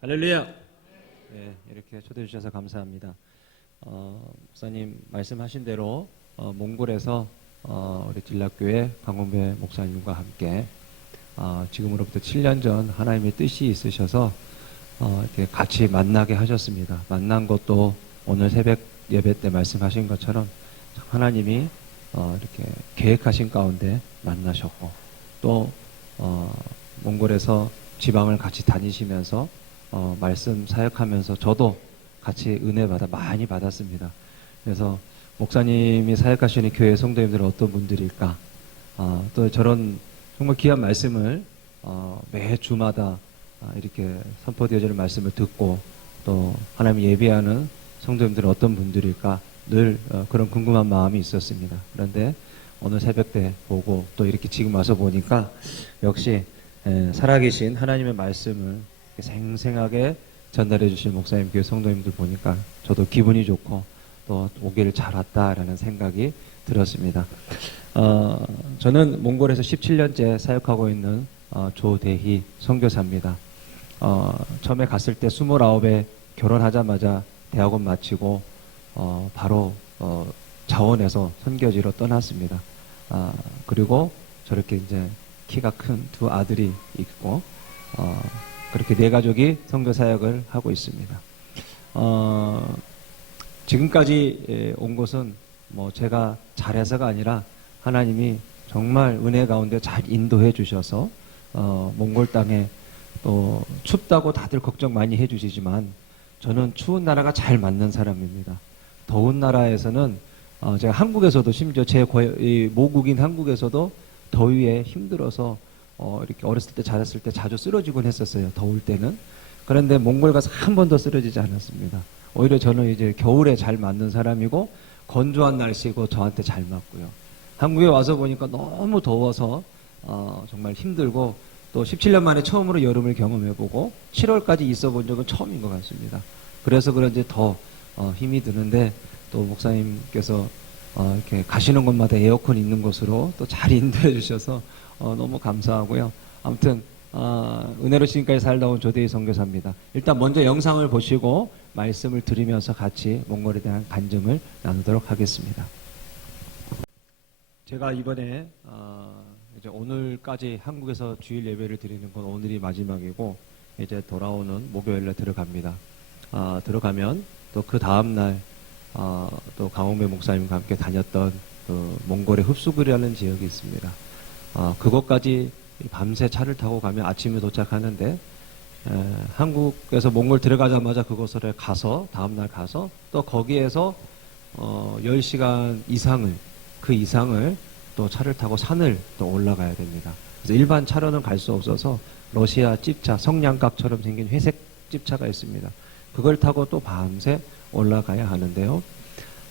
할렐루야. 네, 이렇게 초대해 주셔서 감사합니다. 목사님 말씀하신 대로 몽골에서 우리 딜락교회 강원배 목사님과 함께 지금으로부터 7년 전 하나님의 뜻이 있으셔서 이렇게 같이 만나게 하셨습니다. 만난 것도 오늘 새벽 예배 때 말씀하신 것처럼 하나님이 이렇게 계획하신 가운데 만나셨고, 또 몽골에서 지방을 같이 다니시면서 말씀 사역하면서 저도 같이 은혜 많이 받았습니다. 그래서 목사님이 사역하시는 교회 성도님들은 어떤 분들일까? 또 저런 정말 귀한 말씀을 매 주마다 이렇게 선포되어지는 말씀을 듣고 또 하나님 예배하는 성도님들은 어떤 분들일까? 늘 그런 궁금한 마음이 있었습니다. 그런데 오늘 새벽 때 보고 또 이렇게 지금 와서 보니까 역시 살아계신 하나님의 말씀을 생생하게 전달해 주신 목사님 교회 성도님들 보니까 저도 기분이 좋고 또 오기를 잘 왔다라는 생각이 들었습니다. 저는 몽골에서 17년째 사역하고 있는 조대희 선교사입니다. 처음에 갔을 때 29에 결혼하자마자 대학원 마치고 바로 자원에서 선교지로 떠났습니다. 그리고 저렇게 이제 키가 큰 두 아들이 있고 그렇게 네 가족이 선교 사역을 하고 있습니다. 지금까지 온 곳은 뭐 제가 잘해서가 아니라 하나님이 정말 은혜 가운데 잘 인도해 주셔서 몽골 땅에 또 춥다고 다들 걱정 많이 해 주시지만 저는 추운 나라가 잘 맞는 사람입니다. 더운 나라에서는 제가 한국에서도 심지어 제 모국인 한국에서도 더위에 힘들어서 이렇게 어렸을 때 자랐을 때 자주 쓰러지곤 했었어요. 더울 때는. 그런데 몽골 가서 한 번도 쓰러지지 않았습니다. 오히려 저는 이제 겨울에 잘 맞는 사람이고 건조한 날씨고 저한테 잘 맞고요. 한국에 와서 보니까 너무 더워서 정말 힘들고 또 17년 만에 처음으로 여름을 경험해보고 7월까지 있어 본 적은 처음인 것 같습니다. 그래서 그런지 더 힘이 드는데 또 목사님께서 이렇게 가시는 곳마다 에어컨 있는 곳으로 또 잘 인도해 주셔서 너무 감사하고요. 아무튼 은혜로 지금까지 살다 온 조대희 선교사입니다. 일단 먼저 영상을 보시고 말씀을 들으면서 같이 몽골에 대한 간증을 나누도록 하겠습니다. 제가 이번에 이제 오늘까지 한국에서 주일 예배를 드리는 건 오늘이 마지막이고 이제 돌아오는 목요일에 들어갑니다. 들어가면 또 그 다음날 또 강홍배 목사님과 함께 다녔던 그 몽골의 흡수구리라는 지역이 있습니다. 그것까지 밤새 차를 타고 가면 아침에 도착하는데 한국에서 몽골 들어가자마자 그곳을 가서 다음날 가서 또 거기에서 10시간 이상을 그 이상을 또 차를 타고 산을 또 올라가야 됩니다. 그래서 일반 차로는 갈 수 없어서 러시아 집차 성냥각처럼 생긴 회색 집차가 있습니다. 그걸 타고 또 밤새 올라가야 하는데요.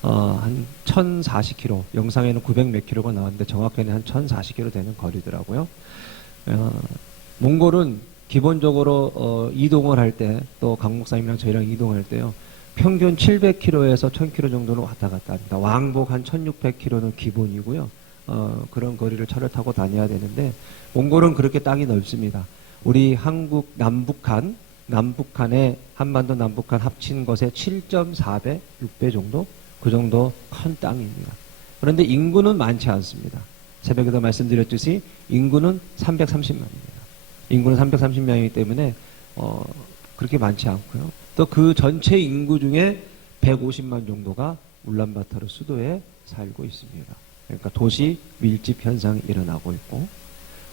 한 1040km, 영상에는 900 몇 킬로가 나왔는데 정확히는 한 1040km 되는 거리더라고요. 몽골은 기본적으로 이동을 할 때, 또 강 목사님이랑 저희랑 이동할 때요, 평균 700km에서 1000km 정도는 왔다 갔다 합니다. 왕복 한 1600km는 기본이고요. 그런 거리를 차를 타고 다녀야 되는데 몽골은 그렇게 땅이 넓습니다. 우리 한국 남북한의 한반도 남북한 합친 것의 7.4배, 6배 정도? 그 정도 큰 땅입니다. 그런데 인구는 많지 않습니다. 새벽에도 말씀드렸듯이 인구는 330만입니다. 인구는 330명이기 때문에 그렇게 많지 않고요. 또 그 전체 인구 중에 150만 정도가 울란바토르 수도에 살고 있습니다. 그러니까 도시 밀집 현상이 일어나고 있고,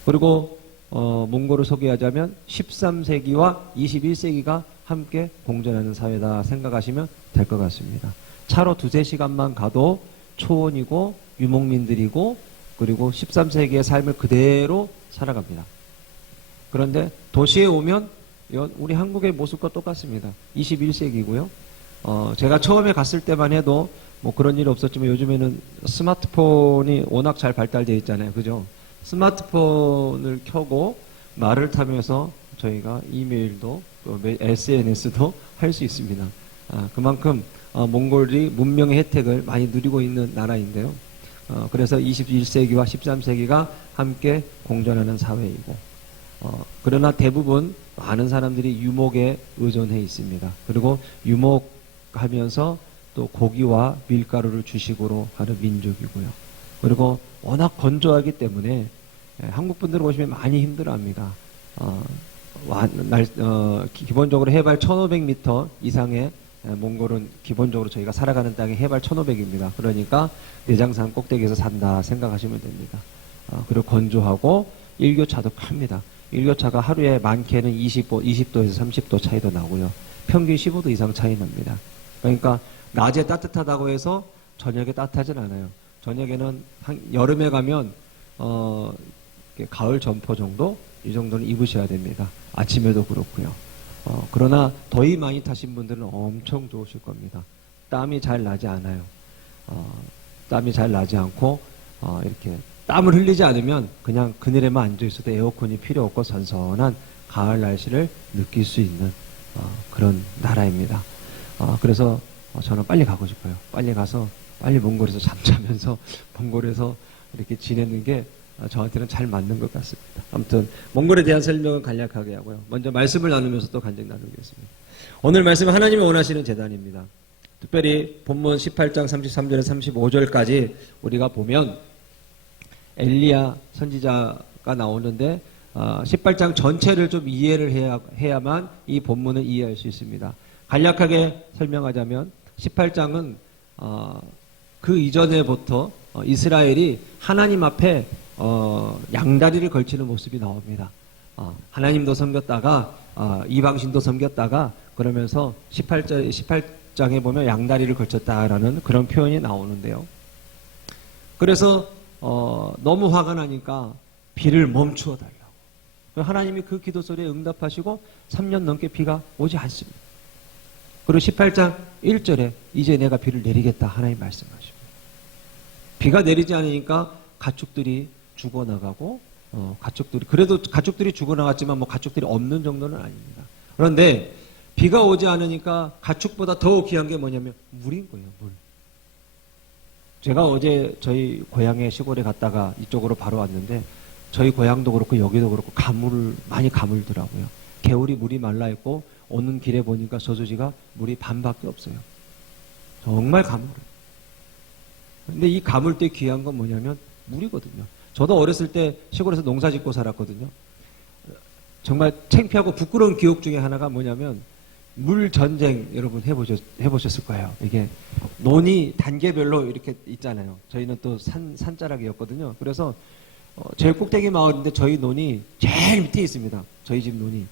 그리고 몽골을 소개하자면 13세기와 21세기가 함께 공존하는 사회다 생각하시면 될 것 같습니다. 차로 2-3시간만 가도 초원이고 유목민들이고 그리고 13세기의 삶을 그대로 살아갑니다. 그런데 도시에 오면 우리 한국의 모습과 똑같습니다. 21세기고요. 제가 처음에 갔을 때만 해도 뭐 그런 일 없었지만 요즘에는 스마트폰이 워낙 잘 발달되어 있잖아요. 그죠? 스마트폰을 켜고 말을 타면서 저희가 이메일도 SNS도 할 수 있습니다. 그만큼 몽골이 문명의 혜택을 많이 누리고 있는 나라인데요. 그래서 21세기와 13세기가 함께 공존하는 사회이고 그러나 대부분 많은 사람들이 유목에 의존해 있습니다. 그리고 유목하면서 또 고기와 밀가루를 주식으로 하는 민족이고요. 그리고 워낙 건조하기 때문에 한국 분들 보시면 많이 힘들어합니다. 기본적으로 해발 1500m 이상의 몽골은 기본적으로 저희가 살아가는 땅이 해발 1500입니다. 그러니까 내장산 꼭대기에서 산다 생각하시면 됩니다. 그리고 건조하고 일교차도 큽니다. 일교차가 하루에 많게는 20도에서 30도 차이도 나고요. 평균 15도 이상 차이 납니다. 그러니까 낮에 따뜻하다고 해서 저녁에 따뜻하진 않아요. 저녁에는 여름에 가면 가을 점퍼 정도 이 정도는 입으셔야 됩니다. 아침에도 그렇고요. 그러나 더위 많이 타신 분들은 엄청 좋으실 겁니다. 땀이 잘 나지 않아요. 땀이 잘 나지 않고 이렇게 땀을 흘리지 않으면 그냥 그늘에만 앉아 있어도 에어컨이 필요 없고 선선한 가을 날씨를 느낄 수 있는 그런 나라입니다. 그래서 저는 빨리 가고 싶어요. 빨리 가서 빨리 몽골에서 잠자면서 몽골에서 이렇게 지내는 게 저한테는 잘 맞는 것 같습니다. 아무튼 몽골에 대한 설명은 간략하게 하고요. 먼저 말씀을 나누면서 또 간증 나누겠습니다. 오늘 말씀은 하나님이 원하시는 재단입니다. 특별히 본문 18장 33절에서 35절까지 우리가 보면 엘리야 선지자가 나오는데 18장 전체를 좀 이해를 해야만 이 본문을 이해할 수 있습니다. 간략하게 설명하자면 18장은 그 이전에부터 이스라엘이 하나님 앞에 양다리를 걸치는 모습이 나옵니다. 하나님도 섬겼다가 이방신도 섬겼다가 그러면서 18장에 보면 양다리를 걸쳤다라는 그런 표현이 나오는데요. 그래서 너무 화가 나니까 비를 멈추어 달라고. 하나님이 그 기도 소리에 응답하시고 3년 넘게 비가 오지 않습니다. 그리고 18장 1절에 이제 내가 비를 내리겠다 하나님 말씀하십니다. 비가 내리지 않으니까 가축들이 죽어나가고 그래도 가축들이 죽어나갔지만 뭐 가축들이 없는 정도는 아닙니다. 그런데 비가 오지 않으니까 가축보다 더 귀한 게 뭐냐면 물인 거예요. 물. 제가 어제 저희 고향에 시골에 갔다가 이쪽으로 바로 왔는데 저희 고향도 그렇고 여기도 그렇고 많이 가물더라고요. 개울이 물이 말라 있고 오는 길에 보니까 저수지가 물이 반밖에 없어요. 정말 가물어요. 근데 이 가물 때 귀한 건 뭐냐면 물이거든요. 저도 어렸을 때 시골에서 농사 짓고 살았거든요. 정말 창피하고 부끄러운 기억 중에 하나가 뭐냐면 물 전쟁 여러분 해보셨을 거예요. 이게 논이 단계별로 이렇게 있잖아요. 저희는 또 산자락이었거든요. 그래서 제일 꼭대기 마을인데 저희 논이 제일 밑에 있습니다. 저희 집 논이.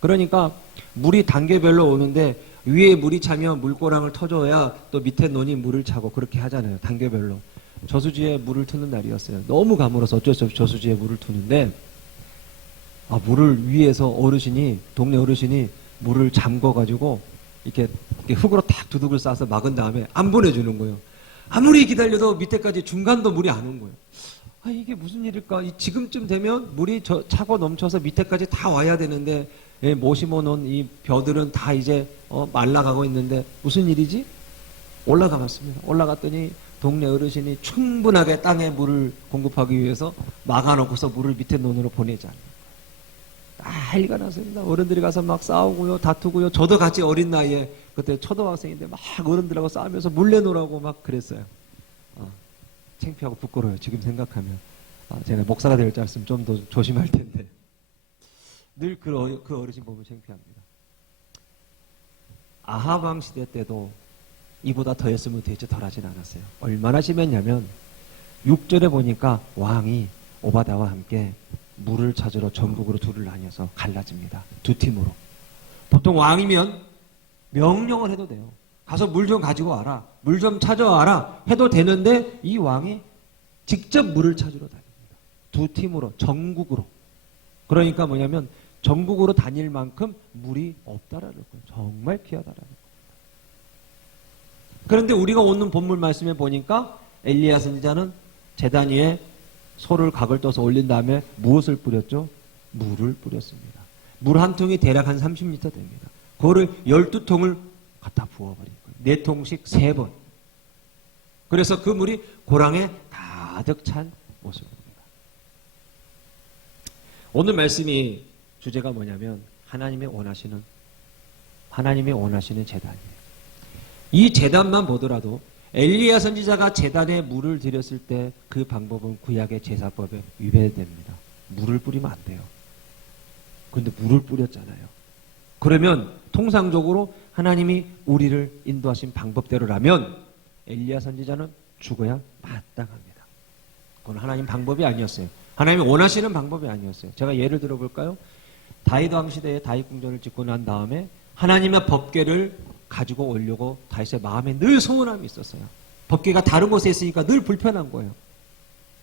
그러니까 물이 단계별로 오는데 위에 물이 차면 물고랑을 터줘야 또 밑에 논이 물을 차고 그렇게 하잖아요. 단계별로. 저수지에 물을 트는 날이었어요. 너무 가물어서 어쩔 수 없이 저수지에 물을 트는데 물을 위에서 동네 어르신이 물을 잠궈가지고 이렇게 흙으로 탁 두둑을 싸서 막은 다음에 안 보내주는 거예요. 아무리 기다려도 밑에까지 중간도 물이 안 온 거예요. 이게 무슨 일일까? 지금쯤 되면 물이 차고 넘쳐서 밑에까지 다 와야 되는데 모심어 놓은 이 벼들은 다 이제 말라가고 있는데 무슨 일이지? 올라가 봤습니다. 올라갔더니 동네 어르신이 충분하게 땅에 물을 공급하기 위해서 막아놓고서 물을 밑에 논으로 보내지 않는 난리가 났습니다. 어른들이 가서 막 싸우고요, 다투고요. 저도 같이 어린 나이에 그때 초등학생인데 막 어른들하고 싸우면서 물 내놓으라고 막 그랬어요. 창피하고 부끄러워요. 지금 생각하면. 제가 목사가 될 줄 알았으면 좀 더 조심할 텐데. 늘 그 어르신 보면 창피합니다. 아합 왕 시대 때도 이보다 더 했으면 되지 덜하진 않았어요. 얼마나 심했냐면 6절에 보니까 왕이 오바다와 함께 물을 찾으러 전국으로 둘을 나뉘어서 갈라집니다. 두 팀으로. 보통 왕이면 명령을 해도 돼요. 가서 물 좀 가지고 와라. 물 좀 찾아와라. 해도 되는데 이 왕이 직접 물을 찾으러 다닙니다. 두 팀으로 전국으로. 그러니까 뭐냐면 전국으로 다닐 만큼 물이 없다라는 거예요. 정말 귀하다라는 거예요. 그런데 우리가 오는 본문 말씀에 보니까 엘리야 선지자는 제단 위에 소를 각을 떠서 올린 다음에 무엇을 뿌렸죠? 물을 뿌렸습니다. 물 한 통이 대략 한 30리터 됩니다. 그거를 12통을 갖다 부어버린 거예요. 4통씩 3번. 그래서 그 물이 고랑에 가득 찬 모습입니다. 오늘 말씀이 주제가 뭐냐면 하나님이 원하시는 제단이에요. 이 제단만 보더라도 엘리야 선지자가 제단에 물을 들였을 때 그 방법은 구약의 제사법에 위배됩니다. 물을 뿌리면 안 돼요. 그런데 물을 뿌렸잖아요. 그러면 통상적으로 하나님이 우리를 인도하신 방법대로라면 엘리야 선지자는 죽어야 마땅합니다. 그건 하나님 방법이 아니었어요. 하나님이 원하시는 방법이 아니었어요. 제가 예를 들어볼까요? 다윗 왕 시대에 다윗 궁전을 짓고 난 다음에 하나님의 법궤를 가지고 오려고 다윗의 마음에 늘 소원함이 있었어요. 법궤가 다른 곳에 있으니까 늘 불편한 거예요.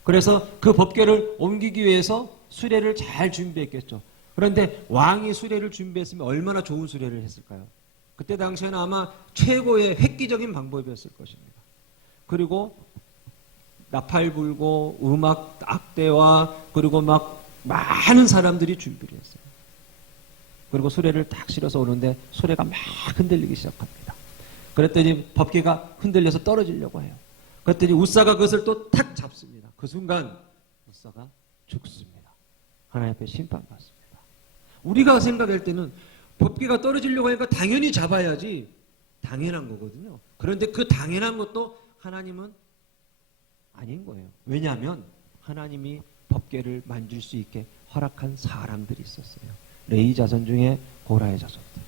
그래서 그 법궤를 옮기기 위해서 수레를 잘 준비했겠죠. 그런데 왕이 수레를 준비했으면 얼마나 좋은 수레를 했을까요? 그때 당시에는 아마 최고의 획기적인 방법이었을 것입니다. 그리고 나팔 불고 음악 악대와 그리고 막 많은 사람들이 준비를 했어요. 그리고 수레를 딱 실어서 오는데 수레가 막 흔들리기 시작합니다. 그랬더니 법궤가 흔들려서 떨어지려고 해요. 그랬더니 우사가 그것을 또 탁 잡습니다. 그 순간 우사가 죽습니다. 하나님 앞에 심판받습니다. 우리가 생각할 때는 법궤가 떨어지려고 하니까 당연히 잡아야지 당연한 거거든요. 그런데 그 당연한 것도 하나님은 아닌 거예요. 왜냐하면 하나님이 법궤를 만질 수 있게 허락한 사람들이 있었어요. 레위 자손 중에 고라의 자손들.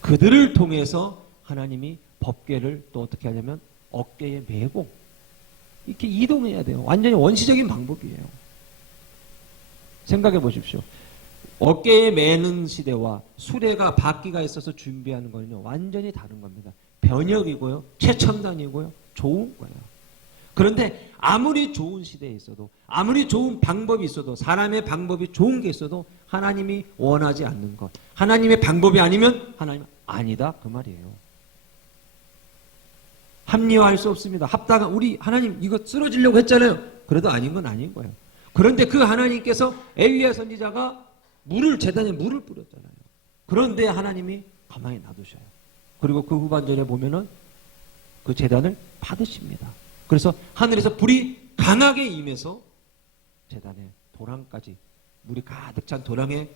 그들을 통해서 하나님이 법궤를 또 어떻게 하냐면 어깨에 메고 이렇게 이동해야 돼요. 완전히 원시적인 방법이에요. 생각해 보십시오. 어깨에 매는 시대와 수레가 바퀴가 있어서 준비하는 거는요. 완전히 다른 겁니다. 변혁이고요. 최첨단이고요. 좋은 거예요. 그런데 아무리 좋은 시대에 있어도 아무리 좋은 방법이 있어도 사람의 방법이 좋은 게 있어도 하나님이 원하지 않는 것 하나님의 방법이 아니면 하나님은 아니다 그 말이에요. 합리화할 수 없습니다. 합당한 우리 하나님 이거 쓰러지려고 했잖아요. 그래도 아닌 건 아닌 거예요. 그런데 그 하나님께서 엘리야 선지자가 제단에 물을 뿌렸잖아요. 그런데 하나님이 가만히 놔두셔요. 그리고 그 후반절에 보면은 그 제단을 받으십니다. 그래서 하늘에서 불이 강하게 임해서 제단에 도랑까지 물이 가득 찬 도랑에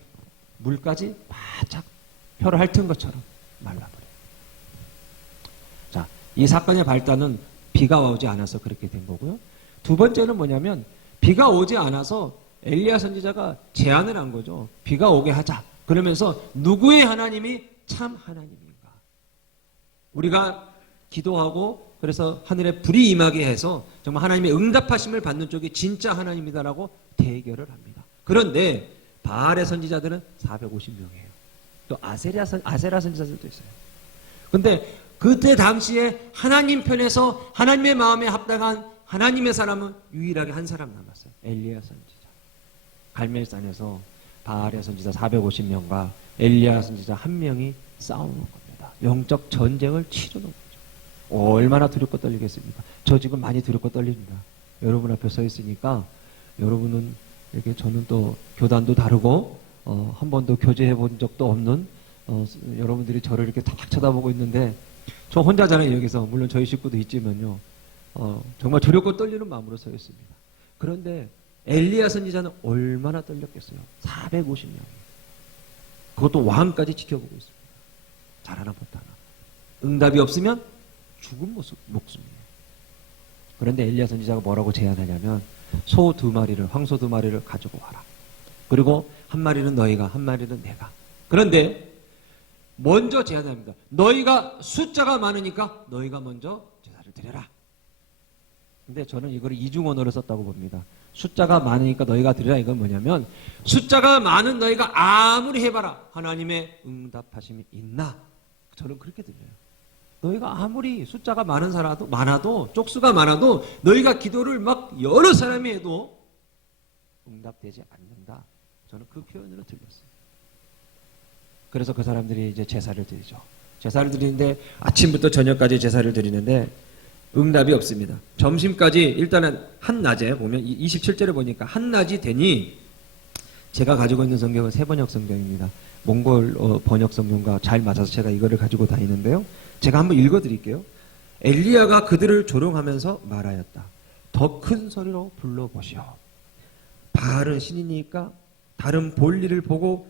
물까지 바짝 혀를 핥은 것처럼 말라버려요. 자, 이 사건의 발단은 비가 오지 않아서 그렇게 된 거고요. 두 번째는 뭐냐면 비가 오지 않아서 엘리야 선지자가 제안을 한 거죠. 비가 오게 하자. 그러면서 누구의 하나님이 참 하나님인가? 우리가 기도하고 그래서 하늘에 불이 임하게 해서 정말 하나님의 응답하심을 받는 쪽이 진짜 하나님이다라고 대결을 합니다. 그런데 바알의 선지자들은 450명이에요. 또 아세라 선지자들도 있어요. 근데 그때 당시에 하나님 편에서 하나님의 마음에 합당한 하나님의 사람은 유일하게 한 사람 남았어요. 엘리야 선지자. 갈멜산에서 바알의 선지자 450명과 엘리야 선지자 1명이 싸우는 겁니다. 영적 전쟁을 치르는 거죠. 얼마나 두렵고 떨리겠습니까? 저 지금 많이 두렵고 떨립니다. 여러분 앞에 서 있으니까 여러분은 이렇게 저는 또 교단도 다르고 한 번도 교제해 본 적도 없는 여러분들이 저를 이렇게 탁 쳐다보고 있는데 저 혼자잖아요. 여기서 물론 저희 식구도 있지만요. 정말 두렵고 떨리는 마음으로 서 있습니다. 그런데 엘리야 선지자는 얼마나 떨렸겠어요. 450명. 그것도 왕까지 지켜보고 있습니다. 잘하나 못하나. 응답이 없으면 죽은 목숨이에요. 그런데 엘리야 선지자가 뭐라고 제안하냐면 소 2마리를 황소 2마리를 가지고 와라. 그리고 한 마리는 너희가 한 마리는 내가. 그런데 먼저 제안합니다. 너희가 숫자가 많으니까 너희가 먼저 제사를 드려라. 근데 저는 이걸 이중언어를 썼다고 봅니다. 숫자가 많으니까 너희가 드리라 이건 뭐냐면 숫자가 많은 너희가 아무리 해봐라 하나님의 응답하심이 있나? 저는 그렇게 들려요. 너희가 아무리 숫자가 많아도 쪽수가 많아도 너희가 기도를 막 여러 사람이 해도 응답되지 않는다. 저는 그 표현으로 들렸어요. 그래서 그 사람들이 이제 제사를 드리죠. 제사를 드리는데 아침부터 저녁까지 제사를 드리는데 응답이 없습니다. 점심까지 일단은 한낮에 보면 27절에 보니까 한낮이 되니 제가 가지고 있는 성경은 세번역 성경입니다. 몽골 번역 성경과 잘 맞아서 제가 이거를 가지고 다니는데요. 제가 한번 읽어드릴게요. 엘리야가 그들을 조롱하면서 말하였다. 더 큰 소리로 불러보시오. 바알은 신이니까 다른 볼일을 보고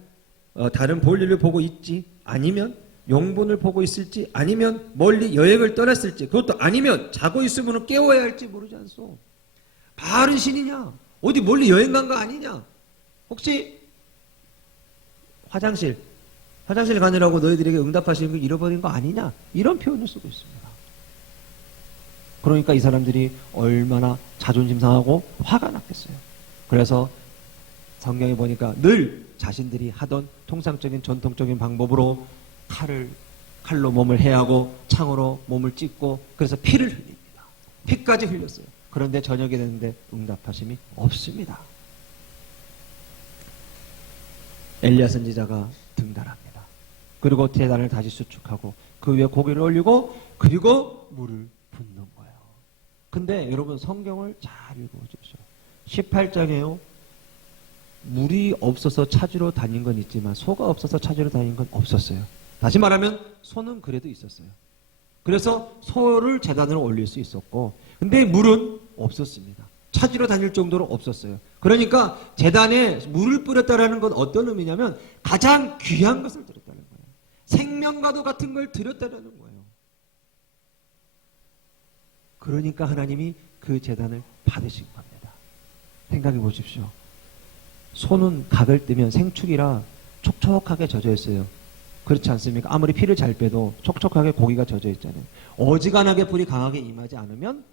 있지, 아니면 용본을 보고 있을지, 아니면 멀리 여행을 떠났을지, 그것도 아니면 자고 있으면 깨워야 할지 모르지 않소. 바른 신이냐? 어디 멀리 여행 간 거 아니냐? 혹시 화장실 가느라고 너희들에게 응답하시는 거 잃어버린 거 아니냐? 이런 표현을 쓰고 있습니다. 그러니까 이 사람들이 얼마나 자존심 상하고 화가 났겠어요. 그래서 성경에 보니까 늘 자신들이 하던 통상적인 전통적인 방법으로 칼로 몸을 해하고 창으로 몸을 찢고, 그래서 피를 흘립니다. 피까지 흘렸어요. 그런데 저녁이 됐는데 응답하심이 없습니다. 엘리야 선지자가 등단합니다. 그리고 제단을 다시 수축하고 그 위에 고기를 올리고 그리고 물을 붓는 거예요. 근데 여러분 성경을 잘 읽어보십시오. 18장에요. 물이 없어서 찾으러 다닌 건 있지만 소가 없어서 찾으러 다닌 건 없었어요. 다시 말하면 소는 그래도 있었어요. 그래서 소를 제단으로 올릴 수 있었고, 근데 물은 없었습니다. 찾으러 다닐 정도로 없었어요. 그러니까 제단에 물을 뿌렸다라는 건 어떤 의미냐면 가장 귀한 것을 드렸다는 거예요. 생명과도 같은 걸 드렸다는 거예요. 그러니까 하나님이 그 제단을 받으신 겁니다. 생각해 보십시오. 소는 각을 뜨면 생축이라 촉촉하게 젖어 있어요. 그렇지 않습니까? 아무리 피를 잘 빼도 촉촉하게 고기가 젖어 있잖아요. 어지간하게 불이 강하게 임하지 않으면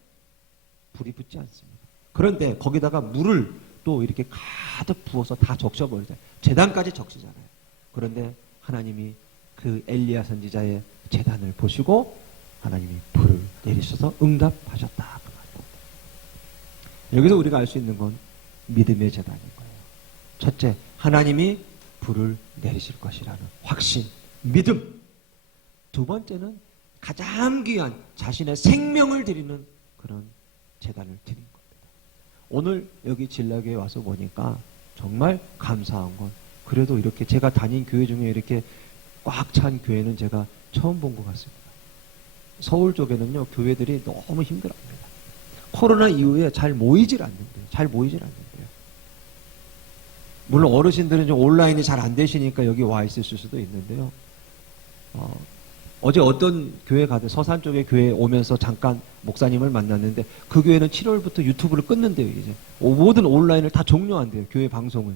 불이 붙지 않습니다. 그런데 거기다가 물을 또 이렇게 가득 부어서 다 적셔버리잖아요. 제단까지 적시잖아요. 그런데 하나님이 그 엘리야 선지자의 제단을 보시고 하나님이 불을 내리셔서 응답하셨다. 여기서 우리가 알 수 있는 건 믿음의 제단인 거예요. 첫째, 하나님이 불을 내리실 것이라는 확신, 믿음. 두 번째는 가장 귀한 자신의 생명을 드리는 그런 제단을 드린 겁니다. 오늘 여기 진락에 와서 보니까 정말 감사한 건, 그래도 이렇게 제가 다닌 교회 중에 이렇게 꽉 찬 교회는 제가 처음 본 것 같습니다. 서울 쪽에는요, 교회들이 너무 힘들어합니다. 코로나 이후에 잘 모이질 않는데요. 물론 어르신들은 좀 온라인이 잘 안 되시니까 여기 와 있으실 수도 있는데요. 어제 어떤 교회 가든 서산 쪽의 교회 오면서 잠깐 목사님을 만났는데 그 교회는 7월부터 유튜브를 끊는데요. 이제 모든 온라인을 다 종료한대요. 교회 방송을.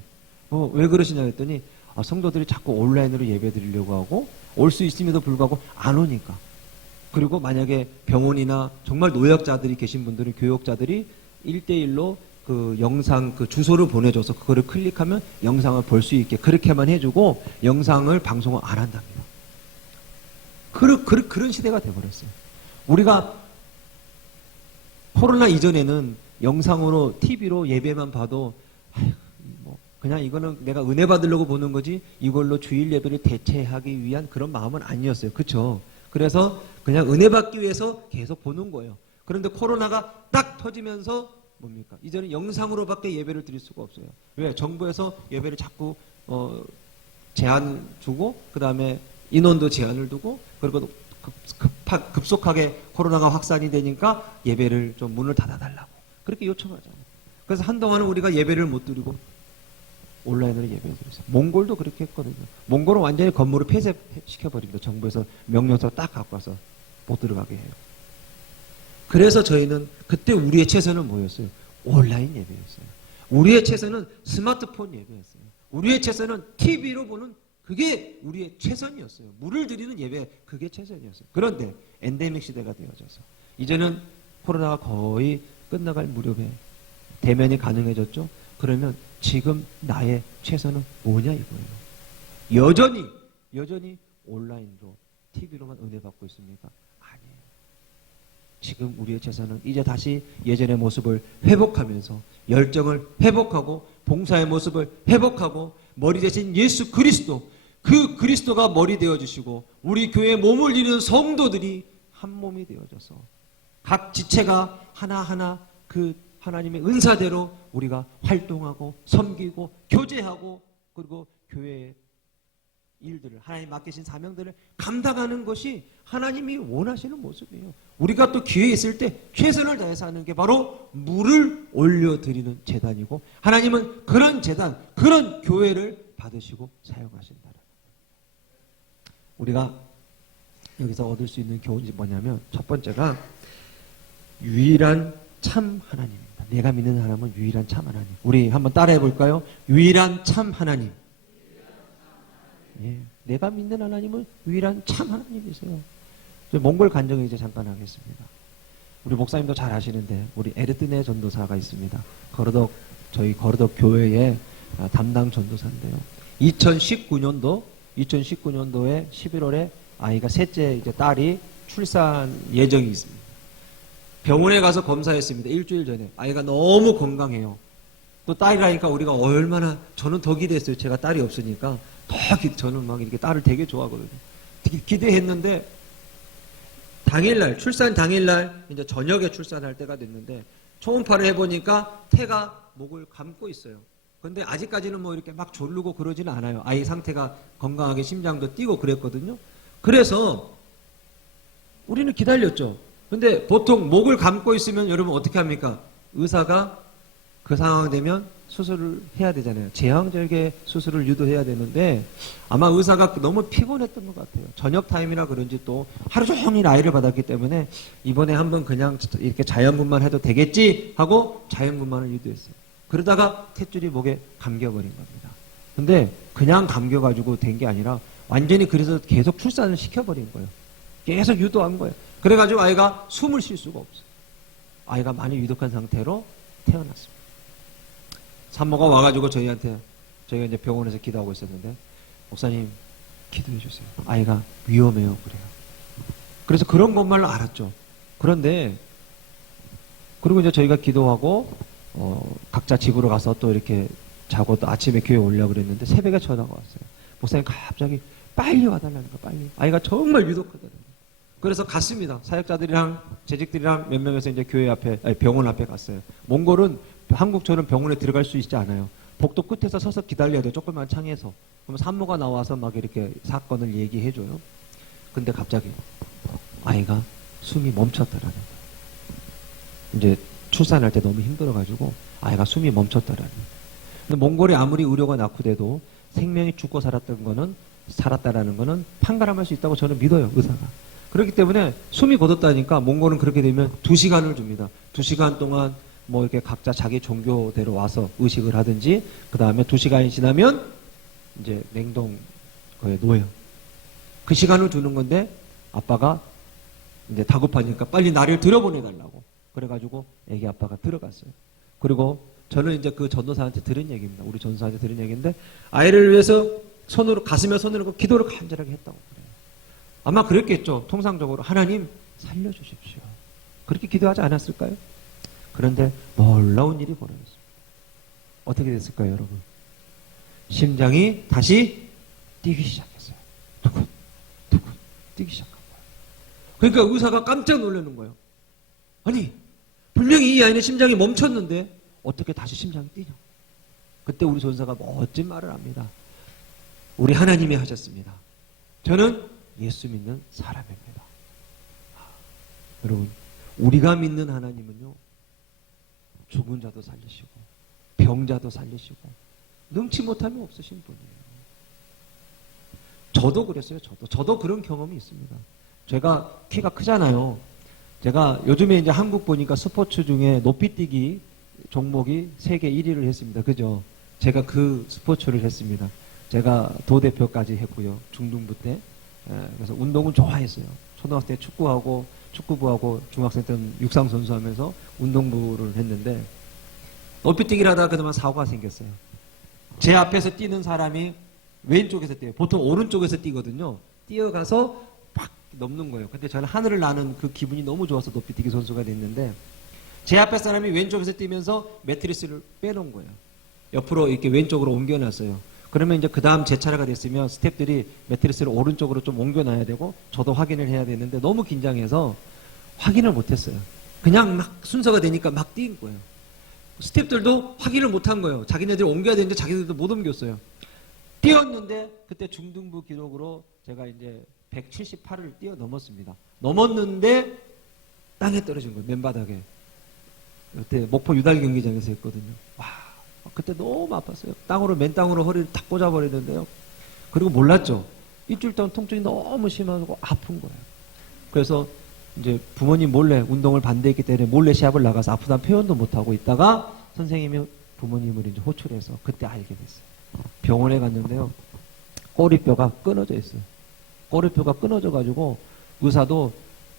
왜 그러시냐 했더니 성도들이 자꾸 온라인으로 예배 드리려고 하고 올 수 있음에도 불구하고 안 오니까. 그리고 만약에 병원이나 정말 노약자들이 계신 분들은 교역자들이 1대1로 그 영상 그 주소를 보내줘서 그거를 클릭하면 영상을 볼 수 있게 그렇게만 해주고 영상을 방송을 안 한답니다. 그런 시대가 돼버렸어요. 우리가 코로나 이전에는 영상으로 TV로 예배만 봐도 그냥 이거는 내가 은혜 받으려고 보는 거지 이걸로 주일 예배를 대체하기 위한 그런 마음은 아니었어요. 그렇죠? 그래서 그냥 은혜 받기 위해서 계속 보는 거예요. 그런데 코로나가 딱 터지면서 뭡니까? 이제는 영상으로밖에 예배를 드릴 수가 없어요. 왜? 정부에서 예배를 자꾸 제한 두고 그 다음에 인원도 제한을 두고 그리고 급속하게 코로나가 확산이 되니까 예배를 좀 문을 닫아달라고 그렇게 요청하잖아요. 그래서 한동안은 우리가 예배를 못 드리고 온라인으로 예배를 드렸어요. 몽골도 그렇게 했거든요. 몽골은 완전히 건물을 폐쇄시켜버립니다. 정부에서 명령서 딱 갖고 와서 못 들어가게 해요. 그래서 저희는 그때 우리의 최선은 뭐였어요? 온라인 예배였어요. 우리의 최선은 스마트폰 예배였어요. 우리의 최선은 TV로 보는 그게 우리의 최선이었어요. 물을 드리는 예배 그게 최선이었어요. 그런데 엔데믹 시대가 되어져서 이제는 코로나가 거의 끝나갈 무렵에 대면이 가능해졌죠. 그러면 지금 나의 최선은 뭐냐 이거예요. 여전히 온라인으로 TV로만 은혜 받고 있습니까? 아니에요. 지금 우리의 최선은 이제 다시 예전의 모습을 회복하면서 열정을 회복하고 봉사의 모습을 회복하고 머리 대신 예수 그리스도 그 그리스도가 머리 되어주시고 우리 교회에 몸을 이루는 성도들이 한 몸이 되어져서 각 지체가 하나하나 그 하나님의 은사대로 우리가 활동하고 섬기고 교제하고 그리고 교회의 일들을, 하나님 맡기신 사명들을 감당하는 것이 하나님이 원하시는 모습이에요. 우리가 또 기회 있을 때 최선을 다해서 하는 게 바로 물을 올려드리는 제단이고, 하나님은 그런 제단, 그런 교회를 받으시고 사용하신다. 우리가 여기서 얻을 수 있는 교훈이 뭐냐면, 첫 번째가 유일한 참 하나님입니다. 내가 믿는 하나님은 유일한 참 하나님. 우리 한번 따라해 볼까요? 유일한 참 하나님. 예, 내가 믿는 하나님은 유일한 참 하나님이세요. 몽골 간증을 이제 잠깐 하겠습니다. 우리 목사님도 잘 아시는데 우리 에르뜨네 전도사가 있습니다. 저희 거르덕 교회의 담당 전도사인데요. 2019년도에 11월에 아이가 셋째 이제 딸이 출산 예정이 있습니다. 병원에 가서 검사했습니다. 일주일 전에. 아이가 너무 건강해요. 또 딸이라니까 우리가 얼마나, 저는 더 기대했어요. 제가 딸이 없으니까 저는 막 이렇게 딸을 되게 좋아하거든요. 기대했는데 당일날, 출산 당일날 이제 저녁에 출산할 때가 됐는데 초음파를 해보니까 태가 목을 감고 있어요. 근데 아직까지는 뭐 이렇게 막 졸르고 그러지는 않아요. 아이 상태가 건강하게 심장도 뛰고 그랬거든요. 그래서 우리는 기다렸죠. 근데 보통 목을 감고 있으면 여러분 어떻게 합니까? 의사가 그 상황 되면 수술을 해야 되잖아요. 제왕절개 수술을 유도해야 되는데 아마 의사가 너무 피곤했던 것 같아요. 저녁 타임이라 그런지 또 하루 종일 아이를 받았기 때문에 이번에 한번 그냥 이렇게 자연분만 해도 되겠지 하고 자연분만을 유도했어요. 그러다가 탯줄이 목에 감겨버린 겁니다. 근데 그냥 감겨가지고 된 게 아니라 완전히 그래서 계속 출산을 시켜버린 거예요. 계속 유도한 거예요. 그래가지고 아이가 숨을 쉴 수가 없어요. 아이가 많이 유독한 상태로 태어났습니다. 산모가 와가지고 저희가 이제 병원에서 기도하고 있었는데, 목사님 기도해 주세요. 아이가 위험해요. 그래요. 그래서 그런 것만 알았죠. 그런데 그리고 이제 저희가 기도하고 각자 집으로 가서 또 이렇게 자고 또 아침에 교회 오려고 그랬는데 새벽에 전화가 왔어요. 목사님 갑자기 빨리 와달라는 거, 빨리. 아이가 정말 유독하다는 거예요. 그래서 갔습니다. 사역자들이랑 재직들이랑 몇 명에서 이제 병원 앞에 갔어요. 몽골은 한국처럼 병원에 들어갈 수 있지 않아요. 복도 끝에서 서서 기다려야 돼요. 조그만 창에서. 그럼 산모가 나와서 막 이렇게 사건을 얘기해줘요. 근데 갑자기 아이가 숨이 멈췄더라는 거예요. 이제 출산할 때 너무 힘들어가지고 아이가 숨이 멈췄더라는 거예요. 근데 몽골에 아무리 의료가 낙후돼도 생명이 죽고 살았다라는 거는 판가름할 수 있다고 저는 믿어요, 의사가. 그렇기 때문에 숨이 굳었다니까 몽골은 그렇게 되면 2시간을 줍니다. 2시간 동안 뭐 이렇게 각자 자기 종교대로 와서 의식을 하든지, 그 다음에 2시간이 지나면 이제 냉동고에 놓여요. 그 시간을 주는 건데 아빠가 이제 다급하니까 빨리 나를 들여보내달라고. 그래가지고 애기 아빠가 들어갔어요. 그리고 저는 이제 그 전도사한테 들은 얘기입니다. 우리 전도사한테 들은 얘기인데, 아이를 위해서 가슴에 손을 얹고 기도를 간절하게 했다고 그래요. 아마 그랬겠죠. 통상적으로 하나님 살려주십시오. 그렇게 기도하지 않았을까요? 그런데 놀라운 일이 벌어졌습니다. 어떻게 됐을까요, 여러분? 심장이 다시 뛰기 시작했어요. 두근 뛰기 시작한 거예요. 그러니까 의사가 깜짝 놀라는 거예요. 아니, 분명히 이 아이는 심장이 멈췄는데 어떻게 다시 심장이 뛰냐? 그때 우리 전사가 멋진 말을 합니다. 우리 하나님이 하셨습니다. 저는 예수 믿는 사람입니다. 여러분, 우리가 믿는 하나님은요, 죽은 자도 살리시고 병자도 살리시고 능치 못함이 없으신 분이에요. 저도 그랬어요. 저도 그런 경험이 있습니다. 제가 키가 크잖아요. 제가 요즘에 이제 한국 보니까 스포츠 중에 높이뛰기 종목이 세계 1위를 했습니다. 그죠? 제가 그 스포츠를 했습니다. 제가 도대표까지 했고요. 중등부 때. 그래서 운동은 좋아했어요. 초등학생 때 축구부하고 중학생 때는 육상선수 하면서 운동부를 했는데, 높이뛰기를 하다가 그동안 사고가 생겼어요. 제 앞에서 뛰는 사람이 왼쪽에서 뛰어요. 보통 오른쪽에서 뛰거든요. 뛰어가서 팍 넘는 거예요. 근데 저는 하늘을 나는 그 기분이 너무 좋아서 높이뛰기 선수가 됐는데, 제 앞에 사람이 왼쪽에서 뛰면서 매트리스를 빼놓은 거예요. 옆으로 이렇게 왼쪽으로 옮겨놨어요. 그러면 이제 그 다음 제 차례가 됐으면 스태프들이 매트리스를 오른쪽으로 좀 옮겨놔야 되고 저도 확인을 해야 되는데, 너무 긴장해서 확인을 못했어요. 그냥 막 순서가 되니까 막 뛴 거예요. 스태프들도 확인을 못한 거예요. 자기네들이 옮겨야 되는데 자기들도 못 옮겼어요. 뛰었는데 그때 중등부 기록으로 제가 이제 178을 뛰어넘었습니다. 넘었는데 땅에 떨어진 거예요. 맨바닥에. 그때 목포 유달 경기장에서 했거든요. 와, 그때 너무 아팠어요. 맨 땅으로 허리를 탁 꽂아버리는데요. 그리고 몰랐죠. 일주일 동안 통증이 너무 심하고 아픈 거예요. 그래서 이제 부모님 몰래 운동을 반대했기 때문에 몰래 시합을 나가서 아프다는 표현도 못하고 있다가 선생님이 부모님을 이제 호출해서 그때 알게 됐어요. 병원에 갔는데요. 꼬리뼈가 끊어져 있어요. 꼬리뼈가 끊어져가지고 의사도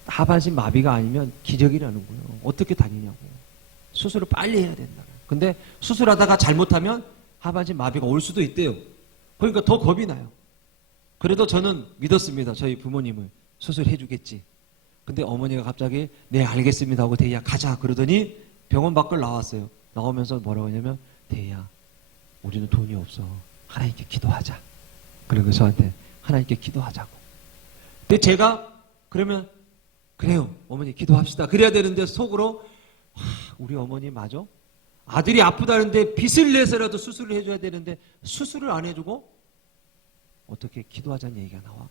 하반신 마비가 아니면 기적이라는 거예요. 어떻게 다니냐고. 수술을 빨리 해야 된다. 근데 수술하다가 잘못하면 하반신 마비가 올 수도 있대요. 그러니까 더 겁이 나요. 그래도 저는 믿었습니다. 저희 부모님을. 수술해 주겠지. 근데 어머니가 갑자기 네 알겠습니다 하고 대희야 가자 그러더니 병원 밖을 나왔어요. 나오면서 뭐라고 하냐면 대희야 우리는 돈이 없어. 하나님께 기도하자. 그리고 저한테 하나님께 기도하자고. 근데 제가 그러면 그래요 어머니 기도합시다. 그래야 되는데 속으로 우리 어머니 맞아? 아들이 아프다는데 빚을 내서라도 수술을 해줘야 되는데 수술을 안 해주고 어떻게 기도하자는 얘기가 나와.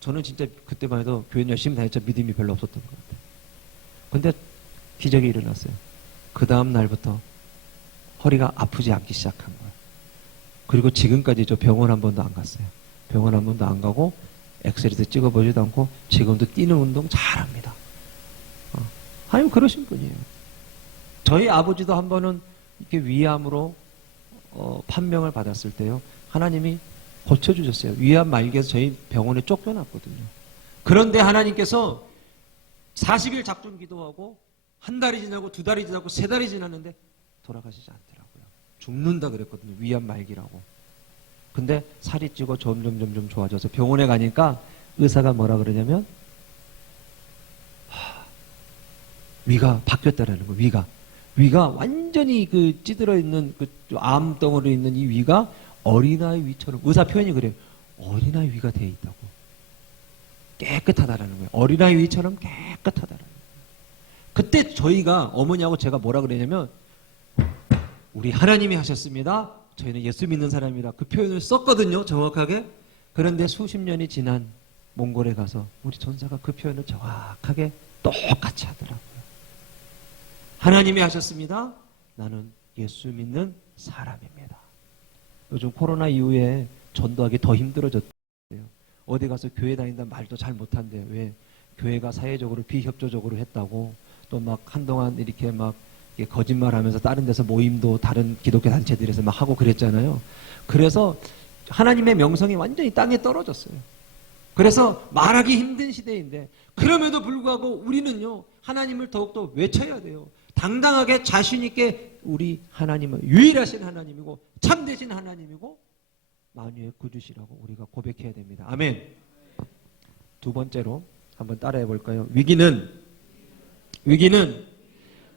저는 진짜 그때만 해도 교회 열심히 다녔죠. 믿음이 별로 없었던 것 같아요. 근데 기적이 일어났어요. 그 다음 날부터 허리가 아프지 않기 시작한 거예요. 그리고 지금까지 저 병원 한 번도 안 갔어요. 병원 한 번도 안 가고 엑스레이도 찍어보지도 않고 지금도 뛰는 운동 잘합니다. 하나님 그러신 분이에요. 저희 아버지도 한 번은 이렇게 위암으로 판명을 받았을 때요. 하나님이 고쳐주셨어요. 위암 말기에서 저희 병원에 쫓겨났거든요. 그런데 하나님께서 40일 작전 기도하고 한 달이 지나고 두 달이 지나고 세 달이 지났는데 돌아가시지 않더라고요. 죽는다 그랬거든요. 위암 말기라고. 근데 살이 찌고 점점 좋아져서 병원에 가니까 의사가 뭐라 그러냐면 위가 바뀌었다라는 거예요. 위가 완전히 그 찌들어 있는 그 암덩어리 있는 이 위가 어린아이 위처럼 의사 표현이 그래요. 어린아이 위가 돼 있다고. 깨끗하다라는 거예요. 어린아이 위처럼 깨끗하다라는 거예요. 그때 저희가 어머니하고 제가 뭐라 그러냐면 우리 하나님이 하셨습니다. 저희는 예수 믿는 사람이라 그 표현을 썼거든요. 정확하게. 그런데 수십 년이 지난 몽골에 가서 우리 전사가 그 표현을 정확하게 똑같이 하더라고요. 하나님이 하셨습니다. 나는 예수 믿는 사람입니다. 요즘 코로나 이후에 전도하기 더 힘들어졌대요. 어디 가서 교회 다닌다는 말도 잘 못한대요. 왜? 교회가 사회적으로 비협조적으로 했다고 또 막 한동안 이렇게 막 거짓말하면서 다른 데서 모임도 다른 기독교 단체들에서 막 하고 그랬잖아요. 그래서 하나님의 명성이 완전히 땅에 떨어졌어요. 그래서 말하기 힘든 시대인데 그럼에도 불구하고 우리는요 하나님을 더욱더 외쳐야 돼요. 당당하게 자신 있게 우리 하나님은 유일하신 하나님이고 참되신 하나님이고 만유의 구주시라고 우리가 고백해야 됩니다. 아멘. 두 번째로 한번 따라해 볼까요? 위기는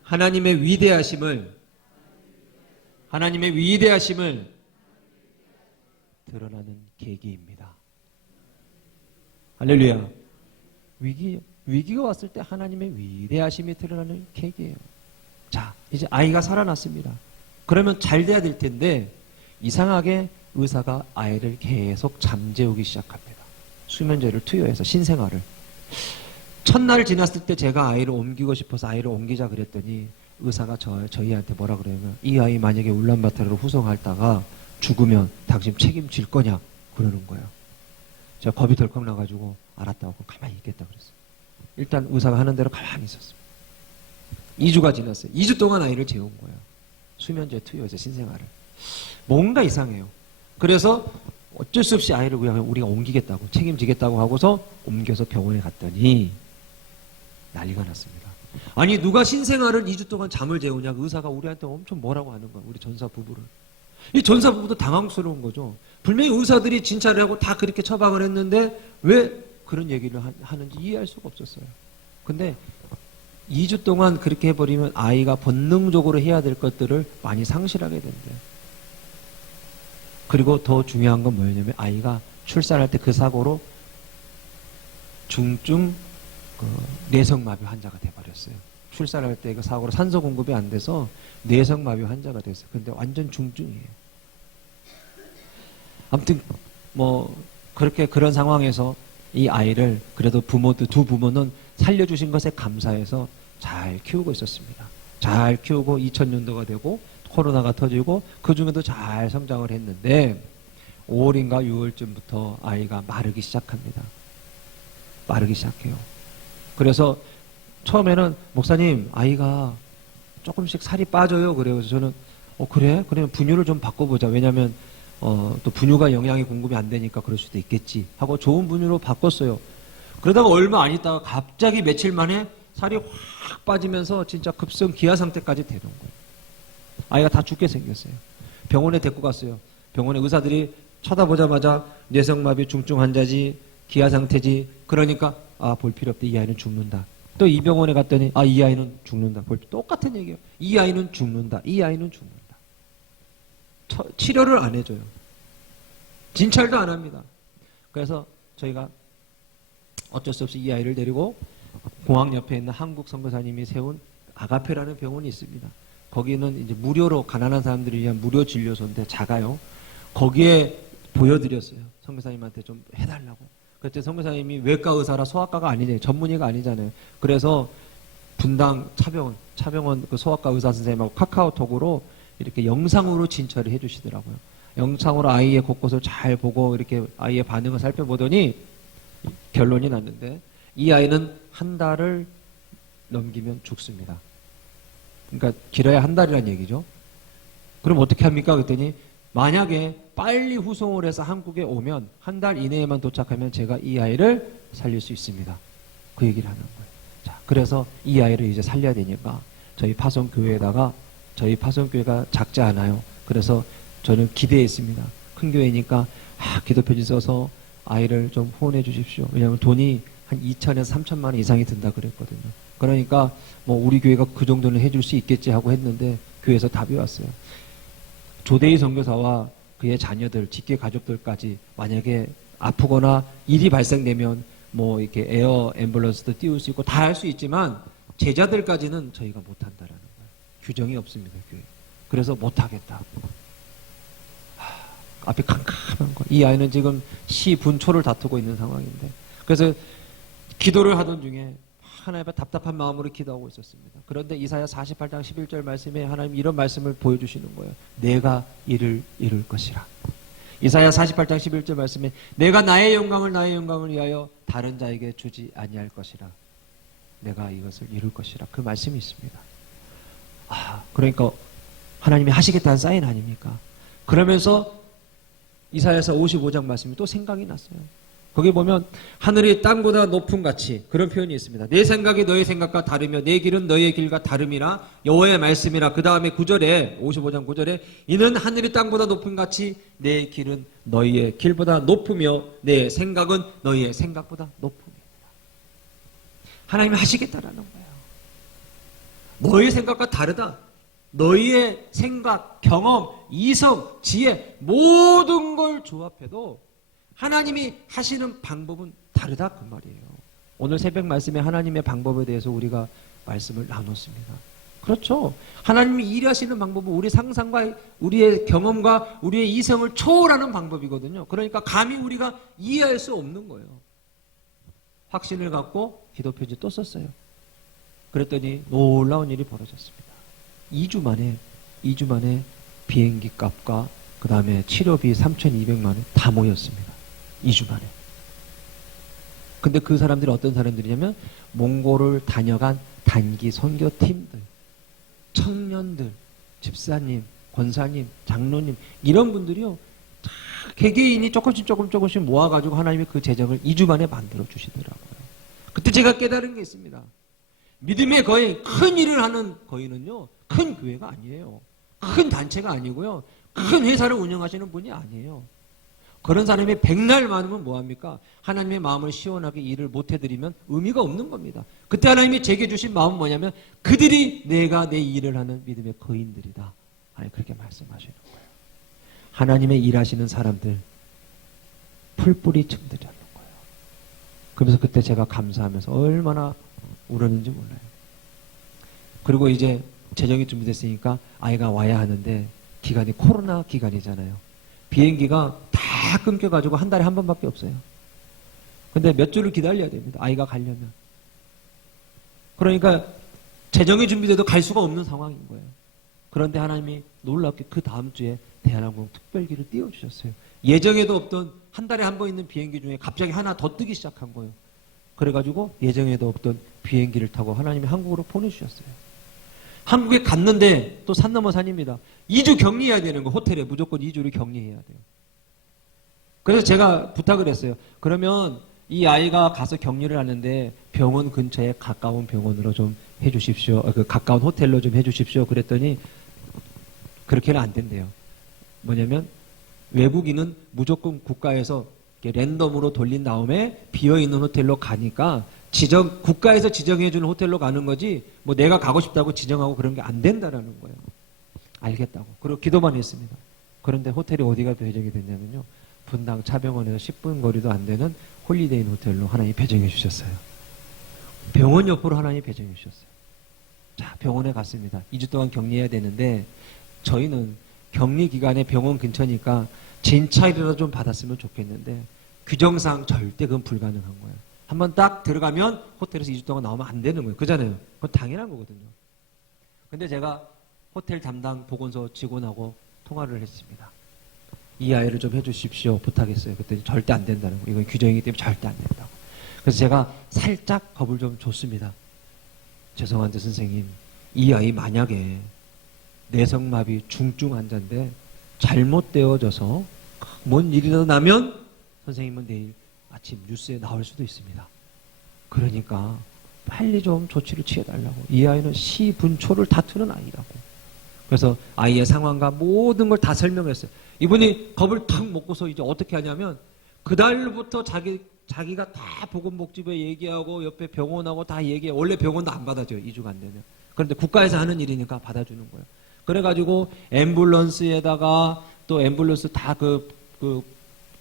하나님의 위대하심을 드러나는 계기입니다. 할렐루야. 위기가 왔을 때 하나님의 위대하심이 드러나는 계기예요. 자, 이제 아이가 살아났습니다. 그러면 잘 돼야 될 텐데 이상하게 의사가 아이를 계속 잠재우기 시작합니다. 수면제를 투여해서 신생아를. 첫날 지났을 때 제가 아이를 옮기고 싶어서 아이를 옮기자 그랬더니 의사가 저희한테 뭐라 그러냐면 이 아이 만약에 울란바토르로 후송하다가 죽으면 당신 책임질 거냐 그러는 거예요. 제가 겁이 덜컥 나가지고 알았다고 가만히 있겠다 그랬어요. 일단 의사가 하는 대로 가만히 있었어요. 2주가 지났어요. 2주 동안 아이를 재운 거예요. 수면제 투여해서 신생아를. 뭔가 이상해요. 그래서 어쩔 수 없이 아이를 그냥 우리가 옮기겠다고 책임지겠다고 하고서 옮겨서 병원에 갔더니 난리가 났습니다. 아니 누가 신생아를 2주 동안 잠을 재우냐. 의사가 우리한테 엄청 뭐라고 하는 거야. 우리 전사 부부를. 이 전사 부부도 당황스러운 거죠. 분명히 의사들이 진찰을 하고 다 그렇게 처방을 했는데 왜 그런 얘기를 하는지 이해할 수가 없었어요. 근데 2주 동안 그렇게 해버리면 아이가 본능적으로 해야 될 것들을 많이 상실하게 된대요. 그리고 더 중요한 건 뭐였냐면 아이가 출산할 때 그 사고로 중증 뇌성마비 환자가 돼버렸어요. 출산할 때 그 사고로 산소 공급이 안 돼서 뇌성마비 환자가 됐어요. 근데 완전 중증이에요. 아무튼 뭐 그렇게 그런 상황에서 이 아이를 그래도 두 부모는 살려주신 것에 감사해서 잘 키우고 있었습니다. 잘 키우고 2000년도가 되고 코로나가 터지고 그 중에도 잘 성장을 했는데 5월인가 6월쯤부터 아이가 마르기 시작합니다. 마르기 시작해요. 그래서 처음에는 목사님 아이가 조금씩 살이 빠져요. 그래요. 그래서 저는 그래? 그러면 분유를 좀 바꿔보자. 왜냐하면 또 분유가 영양이 공급이 안 되니까 그럴 수도 있겠지 하고 좋은 분유로 바꿨어요. 그러다가 얼마 안 있다가 갑자기 며칠 만에 살이 확 빠지면서 진짜 급성 기아 상태까지 되는 거예요. 아이가 다 죽게 생겼어요. 병원에 데리고 갔어요. 병원에 의사들이 쳐다보자마자 뇌성마비 중증 환자지, 기아 상태지. 그러니까 볼 필요 없다. 이 아이는 죽는다. 또 이 병원에 갔더니 이 아이는 죽는다. 똑같은 얘기예요. 이 아이는 죽는다. 이 아이는 죽는다. 치료를 안 해줘요. 진찰도 안 합니다. 그래서 저희가 어쩔 수 없이 이 아이를 데리고 공항 옆에 있는 한국 선교사님이 세운 아가페라는 병원이 있습니다. 거기는 이제 무료로 가난한 사람들을 위한 무료 진료소인데 작아요. 거기에 보여드렸어요. 선교사님한테 좀 해달라고. 그때 선교사님이 외과 의사라 소아과가 아니잖아요. 전문의가 아니잖아요. 그래서 분당 차병원 그 소아과 의사 선생님하고 카카오톡으로 이렇게 영상으로 진찰을 해주시더라고요. 영상으로 아이의 곳곳을 잘 보고 이렇게 아이의 반응을 살펴보더니 결론이 났는데 이 아이는 한 달을 넘기면 죽습니다. 그러니까 길어야 한 달이란 얘기죠. 그럼 어떻게 합니까? 그랬더니 만약에 빨리 후송을 해서 한국에 오면 한 달 이내에만 도착하면 제가 이 아이를 살릴 수 있습니다. 그 얘기를 하는 거예요. 자, 그래서 이 아이를 이제 살려야 되니까 저희 파송교회에다가 저희 파송교회가 작지 않아요. 그래서 저는 기대했습니다. 큰 교회니까 기도표지 써서 아이를 좀 후원해 주십시오. 왜냐하면 돈이 한 2천에서 3천만 원 이상이 든다 그랬거든요. 그러니까 뭐 우리 교회가 그 정도는 해줄 수 있겠지 하고 했는데 교회에서 답이 왔어요. 조대희 선교사와 그의 자녀들, 직계 가족들까지 만약에 아프거나 일이 발생되면 뭐 이렇게 에어 앰뷸런스도 띄울 수 있고 다 할 수 있지만 제자들까지는 저희가 못한다라는 거예요. 규정이 없습니다, 교회. 그래서 못하겠다. 앞이 캄캄한 거. 이 아이는 지금 시분초를 다투고 있는 상황인데. 그래서 기도를 하던 중에 하나님 앞에 답답한 마음으로 기도하고 있었습니다. 그런데 이사야 48장 11절 말씀에 하나님 이런 말씀을 보여주시는 거예요. 내가 이를 이룰 것이라. 이사야 48장 11절 말씀에 내가 나의 영광을 위하여 다른 자에게 주지 아니할 것이라. 내가 이것을 이룰 것이라. 그 말씀이 있습니다. 그러니까 하나님이 하시겠다는 사인 아닙니까? 그러면서 이사야서 55장 말씀이 또 생각이 났어요. 거기 보면 하늘이 땅보다 높음 같이 그런 표현이 있습니다. 내 생각이 너의 생각과 다르며 내 길은 너의 길과 다름이라 여호와의 말씀이라. 그 다음에 9절에 55장 9절에 이는 하늘이 땅보다 높음 같이 내 길은 너희의 길보다 높으며 내 생각은 너희의 생각보다 높음이다. 하나님이 하시겠다라는 거예요. 너의 생각과 다르다. 너희의 생각, 경험, 이성, 지혜 모든 걸 조합해도 하나님이 하시는 방법은 다르다 그 말이에요. 오늘 새벽 말씀에 하나님의 방법에 대해서 우리가 말씀을 나눴습니다. 그렇죠. 하나님이 일하시는 방법은 우리 상상과 우리의 경험과 우리의 이성을 초월하는 방법이거든요. 그러니까 감히 우리가 이해할 수 없는 거예요. 확신을 갖고 기도표지 또 썼어요. 그랬더니 놀라운 일이 벌어졌습니다. 2주 만에 비행기 값과 그 다음에 치료비 3,200만 원 다 모였습니다. 2주 만에. 근데 그 사람들이 어떤 사람들이냐면 몽골을 다녀간 단기 선교팀들, 청년들, 집사님, 권사님, 장로님 이런 분들이요. 개개인이 조금씩 모아가지고 하나님이 그 재정을 2주 만에 만들어 주시더라고요. 그때 제가 깨달은 게 있습니다. 믿음의 거인, 큰 일을 하는 거인은요, 큰 교회가 아니에요. 큰 단체가 아니고요. 큰 회사를 운영하시는 분이 아니에요. 그런 사람이 백날 많으면 뭐합니까? 하나님의 마음을 시원하게 일을 못해드리면 의미가 없는 겁니다. 그때 하나님이 제게 주신 마음은 뭐냐면 그들이 내가 내 일을 하는 믿음의 거인들이다. 아니 그렇게 말씀하시는 거예요. 하나님의 일하시는 사람들 풀뿌리 층들이라는 거예요. 그러면서 그때 제가 감사하면서 얼마나 울었는지 몰라요. 그리고 이제 재정이 준비됐으니까 아이가 와야 하는데 기간이 코로나 기간이잖아요. 비행기가 다 다 끊겨가지고 한 달에 한 번밖에 없어요. 근데 몇 주를 기다려야 됩니다. 아이가 가려면. 그러니까 재정이 준비돼도 갈 수가 없는 상황인 거예요. 그런데 하나님이 놀랍게 그 다음 주에 대한항공 특별기를 띄워주셨어요. 예정에도 없던 한 달에 한 번 있는 비행기 중에 갑자기 하나 더 뜨기 시작한 거예요. 그래가지고 예정에도 없던 비행기를 타고 하나님이 한국으로 보내주셨어요. 한국에 갔는데 또 산 넘어 산입니다. 2주 격리해야 되는 거, 호텔에 무조건 2주를 격리해야 돼요. 그래서 제가 부탁을 했어요. 그러면 이 아이가 가서 격리를 하는데 병원 근처에 가까운 병원으로 좀 해주십시오. 그 가까운 호텔로 좀 해주십시오. 그랬더니 그렇게는 안 된대요. 뭐냐면 외국인은 무조건 국가에서 랜덤으로 돌린 다음에 비어있는 호텔로 가니까 국가에서 지정해주는 호텔로 가는 거지 뭐 내가 가고 싶다고 지정하고 그런 게 안 된다라는 거예요. 알겠다고. 그리고 기도만 했습니다. 그런데 호텔이 어디가 배정이 됐냐면요. 분당 차병원에서 10분 거리도 안 되는 홀리데이 호텔로 하나님이 배정해 주셨어요. 병원 옆으로 하나님이 배정해 주셨어요. 자, 병원에 갔습니다. 2주 동안 격리해야 되는데 저희는 격리 기간에 병원 근처니까 진찰이라도 좀 받았으면 좋겠는데 규정상 절대 그건 불가능한 거예요. 한번 딱 들어가면 호텔에서 2주 동안 나오면 안 되는 거예요. 그잖아요. 그건 당연한 거거든요. 근데 제가 호텔 담당 보건소 직원하고 통화를 했습니다. 이 아이를 좀 해주십시오. 부탁했어요. 그랬더니 절대 안 된다는 거예요. 이건 규정이기 때문에 절대 안 된다고. 그래서 제가 살짝 겁을 좀 줬습니다. 죄송한데 선생님, 이 아이 만약에 내성마비 중증 환자인데 잘못되어져서 뭔 일이라도 나면 선생님은 내일 아침 뉴스에 나올 수도 있습니다. 그러니까 빨리 좀 조치를 취해달라고. 이 아이는 시분초를 다투는 아이라고. 그래서 아이의 상황과 모든 걸 다 설명했어요. 이분이 겁을 탁 먹고서 이제 어떻게 하냐면 그달부터 자기가 다 보건복지부에 얘기하고 옆에 병원하고 다 얘기해. 원래 병원도 안 받아줘요. 2주가 안 되면. 그런데 국가에서 하는 일이니까 받아주는 거예요. 그래가지고 앰뷸런스에다가 또 앰뷸런스 다 그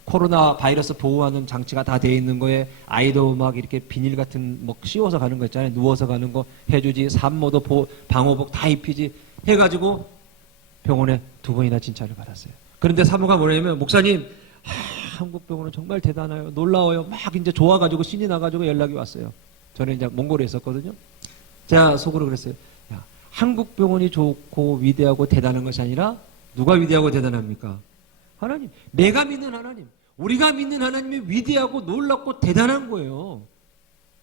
코로나 바이러스 보호하는 장치가 다 돼 있는 거에 아이도 막 이렇게 비닐 같은 뭐 씌워서 가는 거 있잖아요. 누워서 가는 거 해주지. 산모도 방호복 다 입히지. 해가지고 병원에 2번이나 진찰을 받았어요. 그런데 사모가 뭐냐면 목사님 한국병원은 정말 대단해요. 놀라워요. 막 이제 좋아가지고 신이 나가지고 연락이 왔어요. 저는 이제 몽골에 있었거든요. 제가 속으로 그랬어요. 야, 한국병원이 좋고 위대하고 대단한 것이 아니라 누가 위대하고 대단합니까? 하나님. 내가 믿는 하나님. 우리가 믿는 하나님이 위대하고 놀랍고 대단한 거예요.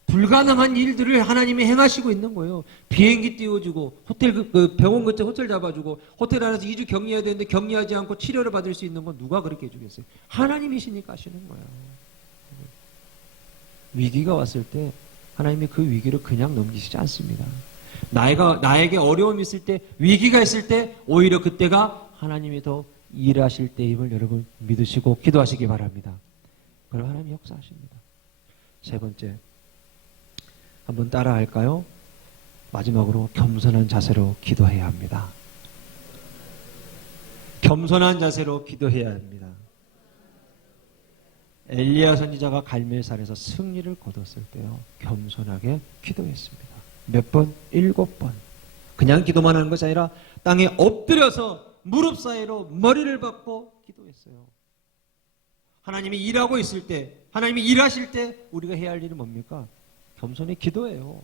불가능한 일들을 하나님이 행하시고 있는 거예요. 비행기 띄워주고 호텔 그 병원 근처 호텔 잡아주고 호텔 안에서 2주 격리해야 되는데 격리하지 않고 치료를 받을 수 있는 건 누가 그렇게 해주겠어요? 하나님이시니까 하시는 거예요. 위기가 왔을 때 하나님이 그 위기를 그냥 넘기시지 않습니다. 나에게 어려움이 있을 때 위기가 있을 때 오히려 그때가 하나님이 더 일하실 때임을 여러분 믿으시고 기도하시기 바랍니다. 그럼 하나님이 역사하십니다. 세 번째, 한번 따라 할까요? 마지막으로 겸손한 자세로 기도해야 합니다. 겸손한 자세로 기도해야 합니다. 엘리야 선지자가 갈멜산에서 승리를 거뒀을 때요, 겸손하게 기도했습니다. 몇 번? 7번. 그냥 기도만 하는 것이 아니라 땅에 엎드려서 무릎 사이로 머리를 박고 기도했어요. 하나님이 일하고 있을 때, 하나님이 일하실 때 우리가 해야 할 일은 뭡니까? 겸손히 기도해요.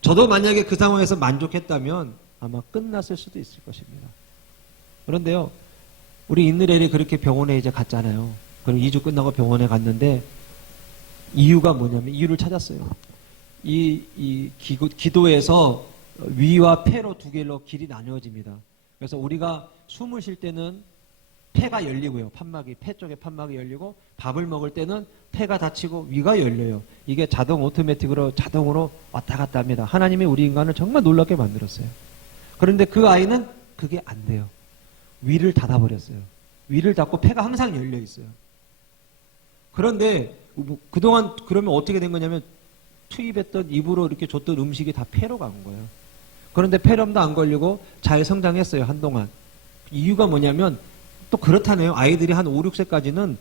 저도 만약에 그 상황에서 만족했다면 아마 끝났을 수도 있을 것입니다. 그런데요, 우리 인느렐이 그렇게 병원에 이제 갔잖아요. 그럼 2주 끝나고 병원에 갔는데 이유가 뭐냐면 이유를 찾았어요. 기도에서 위와 폐로 두 개로 길이 나뉘어집니다. 그래서 우리가 숨을 쉴 때는 폐가 열리고요. 판막이, 폐 쪽에 판막이 열리고 밥을 먹을 때는 폐가 닫히고 위가 열려요. 이게 오토매틱으로 자동으로 왔다 갔다 합니다. 하나님이 우리 인간을 정말 놀랍게 만들었어요. 그런데 그 아이는 그게 안 돼요. 위를 닫아버렸어요. 위를 닫고 폐가 항상 열려 있어요. 그런데 그동안 그러면 어떻게 된 거냐면 투입했던 입으로 이렇게 줬던 음식이 다 폐로 간 거예요. 그런데 폐렴도 안 걸리고 잘 성장했어요. 한동안. 이유가 뭐냐면 또 그렇다네요. 아이들이 한 5, 6세까지는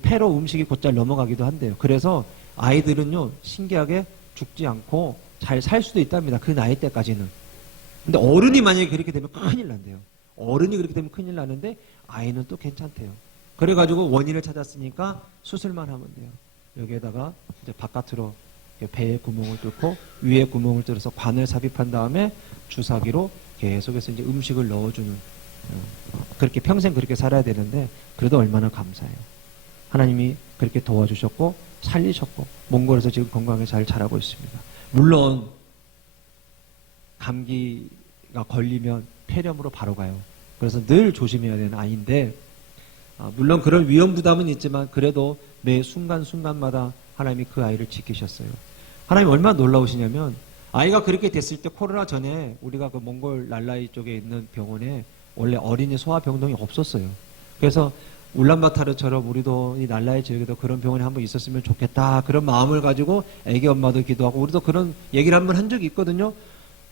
폐로 음식이 곧잘 넘어가기도 한대요. 그래서 아이들은요, 신기하게 죽지 않고 잘 살 수도 있답니다. 그 나이 때까지는. 근데 어른이 만약에 그렇게 되면 큰일 난대요. 어른이 그렇게 되면 큰일 나는데 아이는 또 괜찮대요. 그래가지고 원인을 찾았으니까 수술만 하면 돼요. 여기에다가 이제 바깥으로 배에 구멍을 뚫고 위에 구멍을 뚫어서 관을 삽입한 다음에 주사기로 계속해서 이제 음식을 넣어주는, 그렇게 평생 그렇게 살아야 되는데 그래도 얼마나 감사해요. 하나님이 그렇게 도와주셨고 살리셨고 몽골에서 지금 건강하게 잘 자라고 있습니다. 물론 감기가 걸리면 폐렴으로 바로 가요. 그래서 늘 조심해야 되는 아이인데, 물론 그런 위험 부담은 있지만 그래도 매 순간순간마다 하나님이 그 아이를 지키셨어요. 하나님 얼마나 놀라우시냐면, 아이가 그렇게 됐을 때 코로나 전에 우리가 그 몽골 랄라이 쪽에 있는 병원에 원래 어린이 소아병동이 없었어요. 그래서 울란바타르처럼 우리도 이 랄라이 지역에도 그런 병원이 한번 있었으면 좋겠다, 그런 마음을 가지고 애기 엄마도 기도하고 우리도 그런 얘기를 한번 한 적이 있거든요.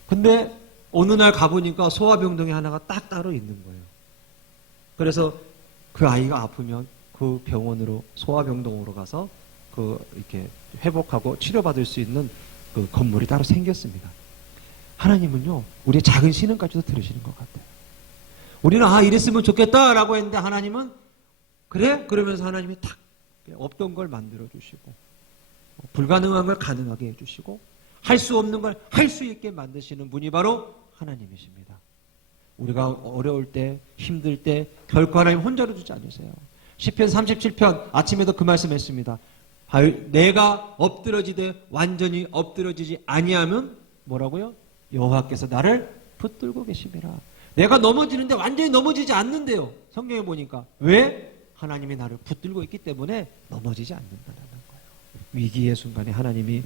근데 어느 날 가보니까 소아병동이 하나가 딱 따로 있는 거예요. 그래서 그 아이가 아프면 그 병원으로, 소아병동으로 가서 이렇게 회복하고 치료받을 수 있는 그 건물이 따로 생겼습니다. 하나님은요, 우리의 작은 신음까지도 들으시는 것 같아요. 우리는 이랬으면 좋겠다라고 했는데 하나님은 그래? 그러면서 하나님이 탁 없던 걸 만들어 주시고, 불가능한 걸 가능하게 해주시고, 할 수 없는 걸 할 수 있게 만드시는 분이 바로 하나님이십니다. 우리가 어려울 때, 힘들 때 결코 하나님 혼자로 두지 않으세요. 시편 37편 아침에도 그 말씀했습니다. 내가 엎드러지되 완전히 엎드러지지 아니하면 뭐라고요? 여호와께서 나를 붙들고 계심이라. 내가 넘어지는데 완전히 넘어지지 않는데요. 성경에 보니까. 왜? 하나님이 나를 붙들고 있기 때문에 넘어지지 않는다는 거예요. 위기의 순간에 하나님이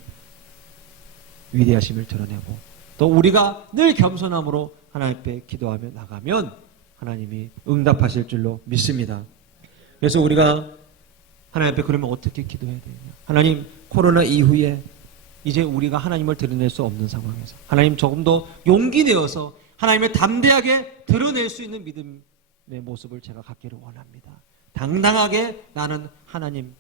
위대하심을 드러내고, 또 우리가 늘 겸손함으로 하나님 앞에 기도하며 나가면 하나님이 응답하실 줄로 믿습니다. 그래서 우리가 하나님 앞에 그러면 어떻게 기도해야 되냐? 하나님, 코로나 이후에 이제 우리가 하나님을 드러낼 수 없는 상황에서 하나님 조금 더 용기 내어서 하나님을 담대하게 드러낼 수 있는 믿음의 모습을 제가 갖기를 원합니다. 당당하게 나는 하나님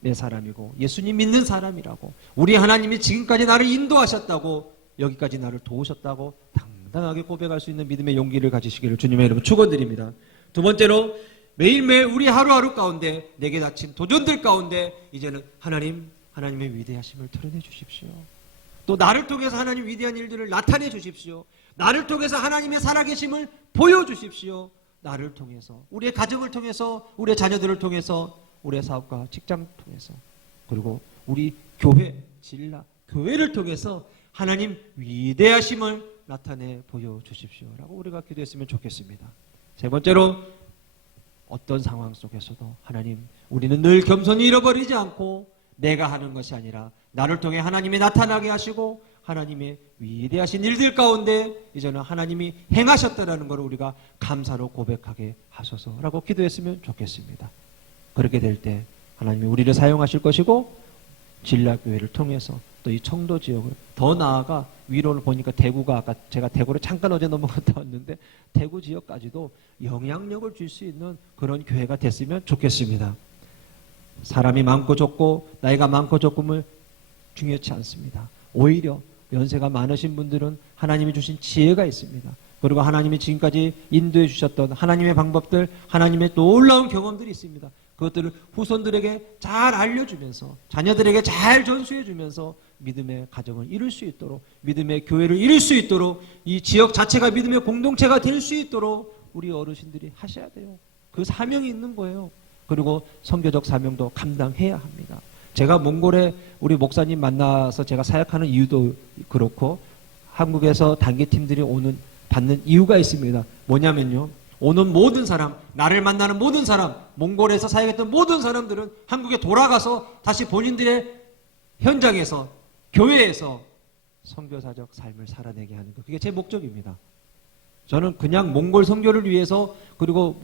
내 사람이고 예수님 믿는 사람이라고, 우리 하나님이 지금까지 나를 인도하셨다고, 여기까지 나를 도우셨다고 당당하게 고백할 수 있는 믿음의 용기를 가지시기를 주님의 이름으로 축원드립니다. 두 번째로, 매일매일 우리 하루하루 가운데 내게 닥친 도전들 가운데 이제는 하나님의 위대하심을 드러내 주십시오. 또 나를 통해서 하나님 위대한 일들을 나타내 주십시오. 나를 통해서 하나님의 살아계심을 보여주십시오. 나를 통해서, 우리의 가정을 통해서, 우리의 자녀들을 통해서, 우리의 사업과 직장 통해서, 그리고 우리 교회, 진라, 교회를 통해서 하나님 위대하심을 나타내 보여주십시오 라고 우리가 기도했으면 좋겠습니다. 세 번째로, 어떤 상황 속에서도 하나님, 우리는 늘 겸손히 잃어버리지 않고 내가 하는 것이 아니라 나를 통해 하나님이 나타나게 하시고 하나님의 위대하신 일들 가운데 이제는 하나님이 행하셨다라는 것을 우리가 감사로 고백하게 하소서라고 기도했으면 좋겠습니다. 그렇게 될 때 하나님이 우리를 사용하실 것이고, 진라교회를 통해서 또 이 청도 지역을, 더 나아가 위로를 보니까 대구가, 아까 제가 대구를 잠깐 어제 넘어갔다 왔는데 대구 지역까지도 영향력을 줄 수 있는 그런 교회가 됐으면 좋겠습니다. 사람이 많고 적고 나이가 많고 적음을 중요치 않습니다. 오히려 연세가 많으신 분들은 하나님이 주신 지혜가 있습니다. 그리고 하나님이 지금까지 인도해 주셨던 하나님의 방법들, 하나님의 놀라운 경험들이 있습니다. 그것들을 후손들에게 잘 알려주면서, 자녀들에게 잘 전수해 주면서 믿음의 가정을 이룰 수 있도록, 믿음의 교회를 이룰 수 있도록, 이 지역 자체가 믿음의 공동체가 될 수 있도록 우리 어르신들이 하셔야 돼요. 그 사명이 있는 거예요. 그리고 선교적 사명도 감당해야 합니다. 제가 몽골에 우리 목사님 만나서 제가 사역하는 이유도 그렇고, 한국에서 단기팀들이 받는 이유가 있습니다. 뭐냐면요, 오는 모든 사람, 나를 만나는 모든 사람, 몽골에서 사역했던 모든 사람들은 한국에 돌아가서 다시 본인들의 현장에서, 교회에서 선교사적 삶을 살아내게 하는 것, 그게 제 목적입니다. 저는 그냥 몽골 선교를 위해서, 그리고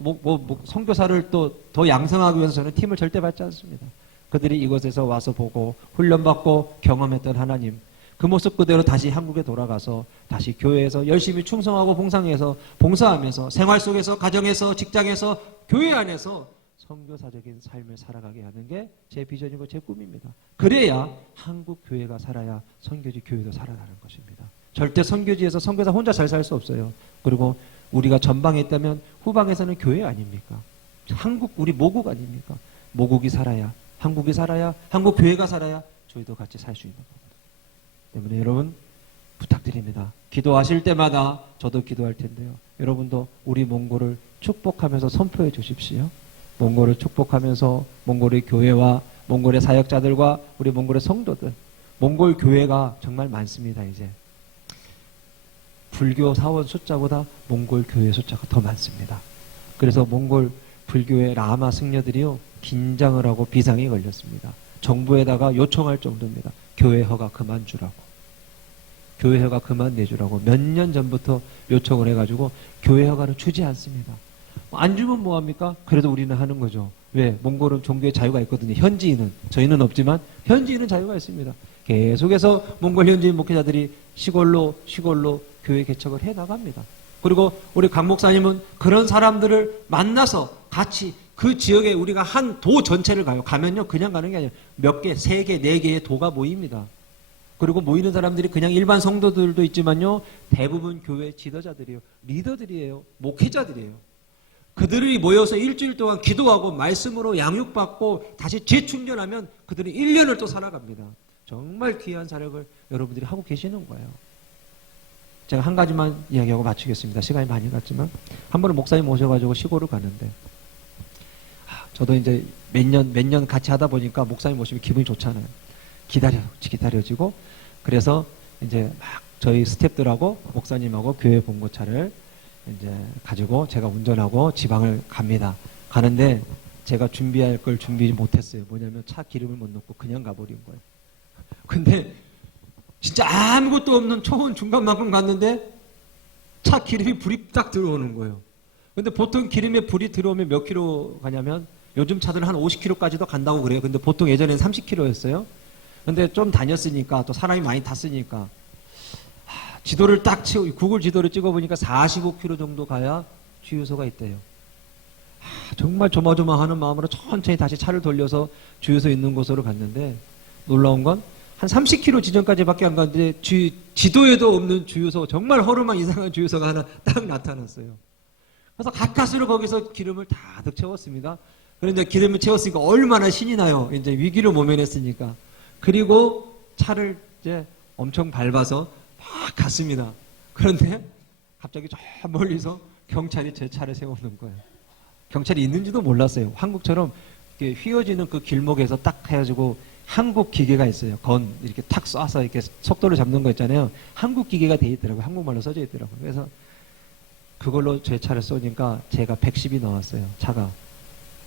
선교사를 또 더 양성하기 위해서 저는 팀을 절대 받지 않습니다. 그들이 이곳에서 와서 보고 훈련받고 경험했던 하나님, 그 모습 그대로 다시 한국에 돌아가서 다시 교회에서 열심히 충성하고 봉사하면서 생활 속에서, 가정에서, 직장에서, 교회 안에서 선교사적인 삶을 살아가게 하는 게 제 비전이고 제 꿈입니다. 그래야 한국 교회가 살아야 선교지 교회도 살아나는 것입니다. 절대 선교지에서 선교사 혼자 잘 살 수 없어요. 그리고 우리가 전방에 있다면 후방에서는 교회 아닙니까? 한국 우리 모국 아닙니까? 모국이 살아야, 한국이 살아야, 한국 교회가 살아야 저희도 같이 살 수 있는 겁니다. 때문에 여러분 부탁드립니다. 기도하실 때마다 저도 기도할 텐데요. 여러분도 우리 몽골을 축복하면서 선포해 주십시오. 몽골을 축복하면서 몽골의 교회와 몽골의 사역자들과 우리 몽골의 성도들, 몽골 교회가 정말 많습니다. 이제 불교 사원 숫자보다 몽골 교회 숫자가 더 많습니다. 그래서 몽골 불교의 라마 승려들이요 긴장을 하고 비상이 걸렸습니다. 정부에다가 요청할 정도입니다. 교회 허가 그만 주라고. 교회 허가 그만 내주라고 몇 년 전부터 요청을 해가지고 교회 허가를 주지 않습니다. 안 주면 뭐합니까? 그래도 우리는 하는 거죠. 왜? 몽골은 종교의 자유가 있거든요. 현지인은. 저희는 없지만 현지인은 자유가 있습니다. 계속해서 몽골 현지인 목회자들이 시골로 교회 개척을 해나갑니다. 그리고 우리 강 목사님은 그런 사람들을 만나서 같이 그 지역에 우리가 한 도 전체를 가요. 가면요 그냥 가는 게 아니라 몇 개, 3개, 4개의 도가 모입니다. 그리고 모이는 사람들이 그냥 일반 성도들도 있지만요 대부분 교회 지도자들이에요. 리더들이에요. 목회자들이에요. 그들이 모여서 일주일 동안 기도하고 말씀으로 양육받고 다시 재충전하면 그들이 1년을 또 살아갑니다. 정말 귀한 사역을 여러분들이 하고 계시는 거예요. 제가 한 가지만 이야기하고 마치겠습니다. 시간이 많이 갔지만 한 번은 목사님 모셔가지고 시골을 가는데 저도 이제 몇 년 같이 하다 보니까 목사님 모시면 기분이 좋잖아요. 기다려지고 그래서 이제 막 저희 스태프들하고 목사님하고 교회 봉고차를 이제 가지고 제가 운전하고 지방을 갑니다. 가는데 제가 준비할 걸 준비 못했어요. 뭐냐면 차 기름을 못 넣고 그냥 가버린 거예요. 근데 진짜 아무것도 없는 초원 중간만큼 갔는데 차 기름이 불이 딱 들어오는 거예요. 근데 보통 기름에 불이 들어오면 몇 킬로 가냐면 요즘 차들은 한 50킬로까지도 간다고 그래요. 근데 보통 예전에는 30킬로였어요. 근데 좀 다녔으니까 또 사람이 많이 탔으니까 지도를 딱 구글 지도를 찍어보니까 45킬로 정도 가야 주유소가 있대요. 정말 조마조마하는 마음으로 천천히 다시 차를 돌려서 주유소 있는 곳으로 갔는데 놀라운 건 한 30킬로 지점까지밖에 안 갔는데 지도에도 없는 주유소, 정말 허름한 이상한 주유소가 하나 딱 나타났어요. 그래서 가까스로 거기서 기름을 다득 채웠습니다. 그런데 기름을 채웠으니까 얼마나 신이 나요. 이제 위기를 모면했으니까. 그리고 차를 이제 엄청 밟아서 막 갔습니다. 그런데 갑자기 저 멀리서 경찰이 제 차를 세우는 거예요. 경찰이 있는지도 몰랐어요. 한국처럼 이렇게 휘어지는 그 길목에서 딱 해가지고 한국 기계가 있어요. 이렇게 탁 쏴서 이렇게 속도를 잡는 거 있잖아요. 한국 기계가 돼 있더라고요. 한국말로 써져 있더라고요. 그래서 그걸로 제 차를 쏘니까 제가 110이 나왔어요. 차가.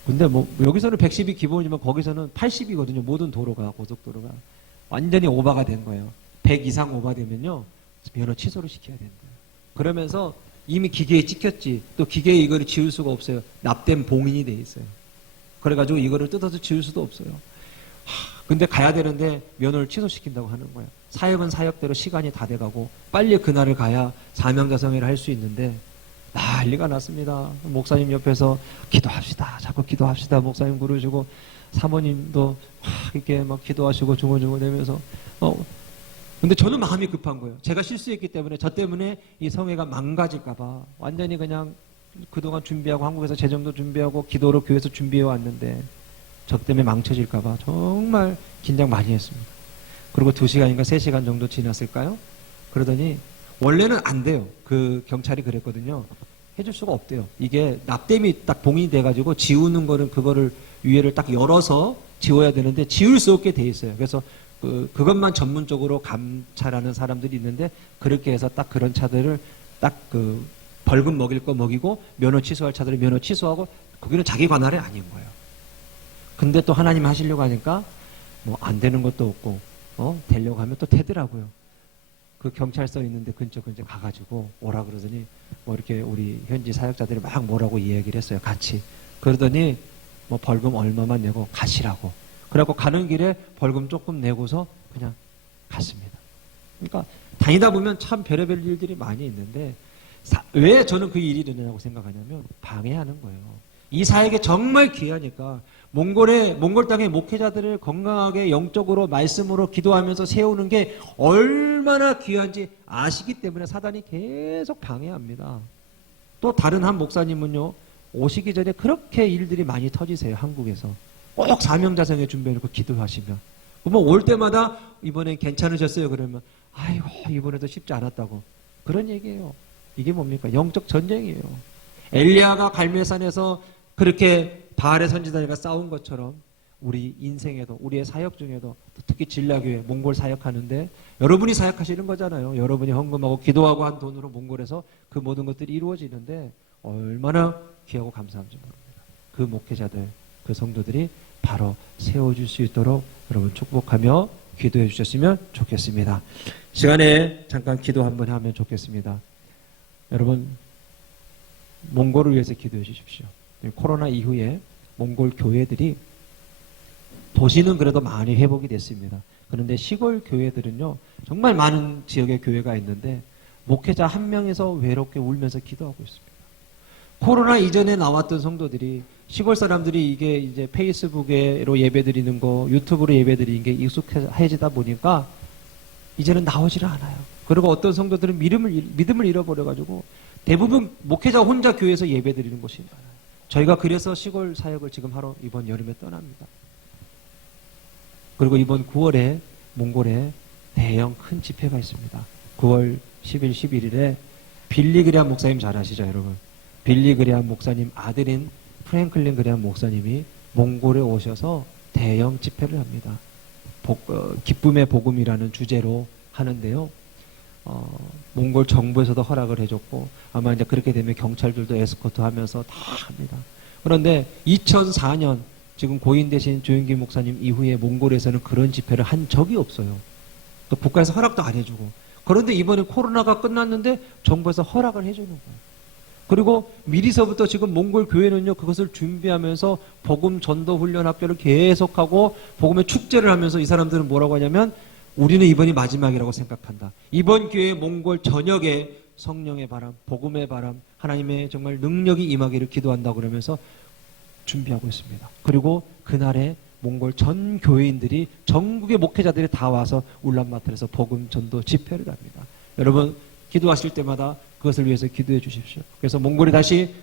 근데 뭐 여기서는 110이 기본이지만 거기서는 80이거든요. 모든 도로가, 고속도로가. 완전히 오버가 된 거예요. 100 이상 오버되면요. 면허 취소를 시켜야 된대요. 그러면서 이미 기계에 찍혔지. 또 기계에 이거를 지울 수가 없어요. 납땜 봉인이 돼 있어요. 그래가지고 이거를 뜯어서 지울 수도 없어요. 근데 가야 되는데 면허를 취소시킨다고 하는 거예요. 사역은 사역대로 시간이 다 돼가고 빨리 그날을 가야 사명자성회를 할 수 있는데 난리가 났습니다. 목사님 옆에서 기도합시다. 자꾸 기도합시다. 목사님 부르시고 사모님도 이렇게 막 기도하시고 중얼중얼대면서 근데 저는 마음이 급한 거예요. 제가 실수했기 때문에 저 때문에 이 성회가 망가질까봐 완전히 그냥 그동안 준비하고 한국에서 재정도 준비하고 기도로 교회에서 준비해 왔는데 저 때문에 망쳐질까봐 정말 긴장 많이 했습니다. 그리고 2시간인가 3시간 정도 지났을까요? 그러더니 원래는 안 돼요. 그 경찰이 그랬거든요. 해줄 수가 없대요. 이게 납땜이 딱 봉인이 돼가지고 지우는 거는 그거를 위에를 딱 열어서 지워야 되는데 지울 수 없게 돼 있어요. 그래서 그것만 전문적으로 감찰하는 사람들이 있는데 그렇게 해서 딱 그런 차들을 딱 벌금 먹일 거 먹이고 면허 취소할 차들은 면허 취소하고 거기는 자기 관할이 아닌 거예요. 근데 또 하나님 하시려고 하니까 뭐 안 되는 것도 없고 되려고 하면 또 되더라고요. 그 경찰서 있는데 근처 가가지고 오라 그러더니 뭐 이렇게 우리 현지 사역자들이 막 뭐라고 이야기를 했어요. 같이. 그러더니 뭐 벌금 얼마만 내고 가시라고. 그래갖고 가는 길에 벌금 조금 내고서 그냥 갔습니다. 그러니까 다니다 보면 참 별의별 일들이 많이 있는데 왜 저는 그 일이 되냐고 생각하냐면 방해하는 거예요. 이 사역이 정말 귀하니까 몽골 땅의 목회자들을 건강하게 영적으로 말씀으로 기도하면서 세우는 게 얼마나 귀한지 아시기 때문에 사단이 계속 방해합니다. 또 다른 한 목사님은요 오시기 전에 그렇게 일들이 많이 터지세요. 한국에서. 꼭 사명자성에 준비해놓고 기도하시면. 그러면 올 때마다 이번엔 괜찮으셨어요? 그러면 아이고 이번에도 쉽지 않았다고. 그런 얘기예요. 이게 뭡니까? 영적 전쟁이에요. 엘리야가 갈멜산에서 그렇게 바알의 선지자들과 싸운 것처럼 우리 인생에도 우리의 사역 중에도 특히 진라교회 몽골 사역하는데 여러분이 사역하시는 거잖아요. 여러분이 헌금하고 기도하고 한 돈으로 몽골에서 그 모든 것들이 이루어지는데 얼마나 귀하고 감사한지 모릅니다. 그 목회자들, 그 성도들이 바로 세워줄 수 있도록 여러분 축복하며 기도해 주셨으면 좋겠습니다. 시간에 잠깐 기도 한번 하면 좋겠습니다. 여러분 몽골을 위해서 기도해 주십시오. 코로나 이후에 몽골 교회들이 도시는 그래도 많이 회복이 됐습니다. 그런데 시골 교회들은요 정말 많은 지역의 교회가 있는데 목회자 한 명에서 외롭게 울면서 기도하고 있습니다. 코로나 이전에 나왔던 성도들이 시골 사람들이 이게 이제 페이스북으로 예배드리는 거, 유튜브로 예배드리는 게 익숙해지다 보니까 이제는 나오지를 않아요. 그리고 어떤 성도들은 믿음을 잃어버려가지고 대부분 목회자 혼자 교회에서 예배드리는 곳이 많아요. 저희가 그래서 시골 사역을 지금 하러 이번 여름에 떠납니다. 그리고 이번 9월에 몽골에 대형 큰 집회가 있습니다. 9월 10일, 11일에 빌리 그레함 목사님 잘 아시죠, 여러분? 빌리 그레함 목사님 아들인 프랭클린 그레함 목사님이 몽골에 오셔서 대형 집회를 합니다. 기쁨의 복음이라는 주제로 하는데요. 몽골 정부에서도 허락을 해줬고 아마 이제 그렇게 되면 경찰들도 에스코트 하면서 다 합니다. 그런데 2004년 지금 고인 되신 조영기 목사님 이후에 몽골에서는 그런 집회를 한 적이 없어요. 또 국가에서 허락도 안 해주고. 그런데 이번에 코로나가 끝났는데 정부에서 허락을 해주는 거예요. 그리고 미리서부터 지금 몽골 교회는요 그것을 준비하면서 복음 전도 훈련 학교를 계속하고 복음의 축제를 하면서 이 사람들은 뭐라고 하냐면 우리는 이번이 마지막이라고 생각한다. 이번 기회에 몽골 전역에 성령의 바람, 복음의 바람, 하나님의 정말 능력이 임하기를 기도한다고 그러면서 준비하고 있습니다. 그리고 그날에 몽골 전 교회인들이 전국의 목회자들이 다 와서 울란바토르에서 복음 전도 집회를 합니다. 여러분 기도하실 때마다 그것을 위해서 기도해 주십시오. 그래서 몽골이 다시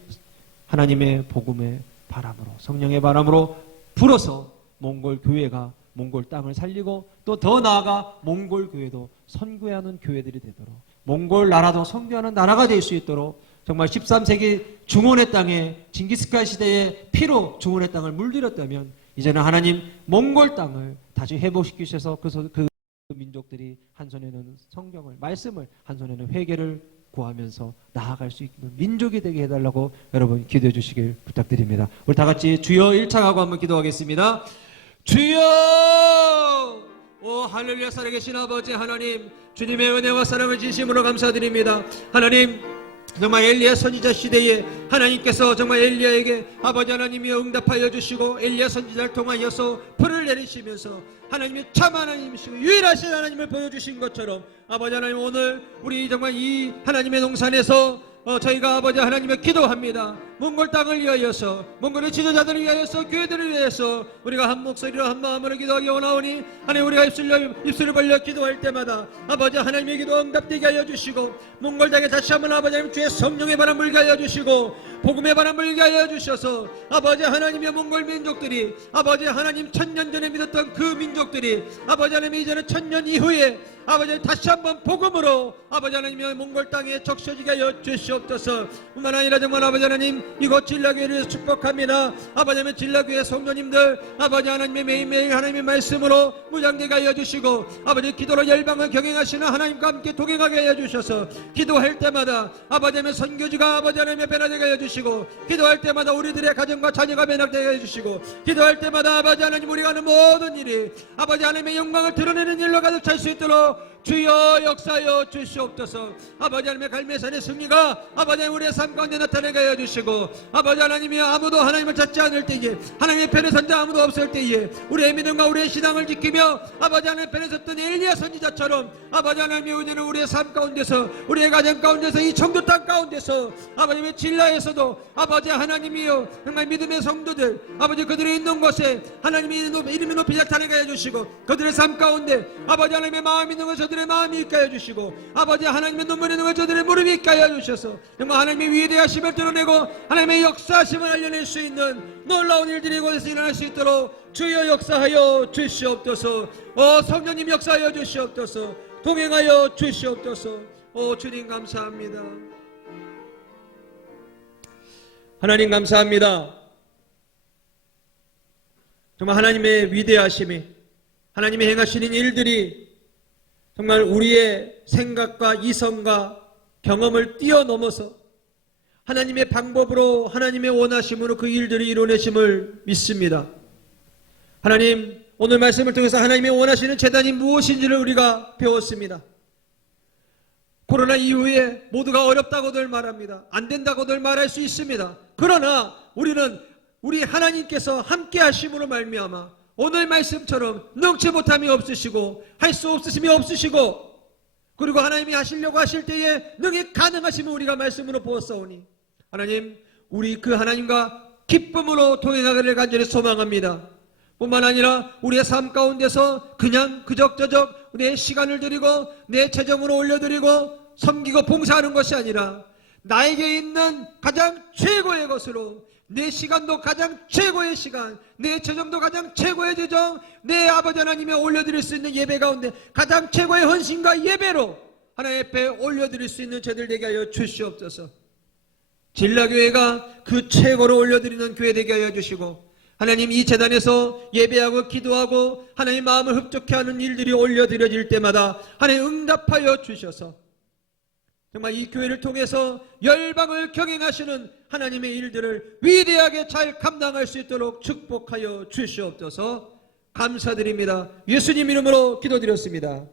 하나님의 복음의 바람으로 성령의 바람으로 불어서 몽골 교회가 몽골 땅을 살리고 또 더 나아가 몽골 교회도 선교하는 교회들이 되도록 몽골 나라도 선교하는 나라가 될 수 있도록 정말 13세기 중원의 땅에 징기스칸 시대의 피로 중원의 땅을 물들였다면 이제는 하나님 몽골 땅을 다시 회복시키셔서 그 민족들이 한 손에는 성경을 말씀을 한 손에는 회개를 구하면서 나아갈 수 있는 민족이 되게 해달라고 여러분 기도해 주시길 부탁드립니다. 우리 다 같이 주여 1창하고 한번 기도하겠습니다. 주여! 오 할렐루야. 살아계신 아버지 하나님, 주님의 은혜와 사랑을 진심으로 감사드립니다. 하나님 정말 엘리야 선지자 시대에 하나님께서 정말 엘리야에게 아버지 하나님이 응답하여 주시고 엘리야 선지자를 통하여서 불을 내리시면서 하나님이 참 하나님이시고 유일하신 하나님을 보여주신 것처럼 아버지 하나님 오늘 우리 정말 이 하나님의 동산에서 저희가 아버지 하나님을 기도합니다. 몽골 땅을 위하여서 몽골의 지도자들을 위하여서 교회들을 위해서 우리가 한 목소리로 한 마음으로 기도하기 원하오니 하나님 우리가 입술을 벌려 기도할 때마다 아버지 하나님의 기도 응답되게 하여 주시고 몽골 땅에 다시 한번 아버지 하나님 주의 성령의 바람 불게 하여 주시고 복음의 바람 불게 하여 주셔서 아버지 하나님의 몽골 민족들이 아버지 하나님 1000년 전에 믿었던 그 민족들이 아버지 하나님 이제는 1000년 이후에 아버지 다시 한번 복음으로 아버지 하나님의 몽골 땅에 적셔지게 하여 주시옵소서. 뿐만 아니라 정말 아버지 하나님 이곳 진라교회를 축복합니다. 아버지 하나님 진라교회 성도님들 아버지 하나님의 매일매일 하나님의 말씀으로 무장되게 하여 주시고 아버지 기도로 열방을 경영하시는 하나님과 함께 동행하게 하여 주셔서 기도할 때마다 아버지 하나님의 선교지가 아버지 하나님의 변화되게 하여 주시고 기도할 때마다 우리들의 가정과 자녀가 변화되게 하여 주시고 기도할 때마다 아버지 하나님 우리가 하는 모든 일이 아버지 하나님의 영광을 드러내는 일로 가득 찰 수 있도록 주여 역사하여 주시옵소서. 아버지 하나님의 갈매산의 승리가 아버지 하나님 우리의 삶 가운데 나타나게 하여 주시고 아버지 하나님이 아무도 하나님을 찾지 않을 때에 하나님의 편에 선 자 아무도 없을 때에 우리의 믿음과 우리의 신앙을 지키며 아버지 하나님 편에 섰던 엘리야 선지자처럼 아버지 하나님이 오늘은 우리의 삶 가운데서 우리의 가정 가운데서 이 청도 땅 가운데서 아버지의 진라에서도 아버지 하나님이여 정말 믿음의 성도들 아버지 그들이 있는 곳에 하나님이 이름이 높이 나타나게 하여 주시고 그들의 삶 가운데 아버지 하나님의 마음 있는 것을 저들의 마음이 있게 하여 주시고 아버지 하나님의 눈물이 있는 걸 저들의 무릎이 있게 하여 주셔서 정말 하나님의 위대하심을 드러내고 하나님의 역사하심을 알려낼 수 있는 놀라운 일들이 이곳에서 일어날 수 있도록 주여 역사하여 주시옵소서. 성령님 역사하여 주시옵소서. 동행하여 주시옵소서. 주님 감사합니다. 하나님 감사합니다. 정말 하나님의 위대하심이 하나님의 행하시는 일들이 정말 우리의 생각과 이성과 경험을 뛰어넘어서 하나님의 방법으로 하나님의 원하심으로 그 일들이 이루어내심을 믿습니다. 하나님 오늘 말씀을 통해서 하나님의 원하시는 제단이 무엇인지를 우리가 배웠습니다. 코로나 이후에 모두가 어렵다고들 말합니다. 안 된다고들 말할 수 있습니다. 그러나 우리는 우리 하나님께서 함께 하심으로 말미암아 오늘 말씀처럼 능치 못함이 없으시고 할 수 없으심이 없으시고 그리고 하나님이 하시려고 하실 때에 능히 가능하심을 우리가 말씀으로 보았사오니 하나님 우리 그 하나님과 기쁨으로 동행하기를 간절히 소망합니다. 뿐만 아니라 우리의 삶 가운데서 그냥 그적저적 내 시간을 드리고 내 재정으로 올려드리고 섬기고 봉사하는 것이 아니라 나에게 있는 가장 최고의 것으로 내 시간도 가장 최고의 시간, 내 재정도 가장 최고의 재정, 내 아버지 하나님에 올려드릴 수 있는 예배 가운데 가장 최고의 헌신과 예배로 하나님 앞에 올려드릴 수 있는 저들 되게 하여 주시옵소서. 진라교회가 그 최고로 올려드리는 교회 되게 하여 주시고 하나님 이 재단에서 예배하고 기도하고 하나님 마음을 흡족해 하는 일들이 올려드려질 때마다 하나님 응답하여 주셔서 정말 이 교회를 통해서 열방을 경영하시는 하나님의 일들을 위대하게 잘 감당할 수 있도록 축복하여 주시옵소서. 감사드립니다. 예수님 이름으로 기도드렸습니다.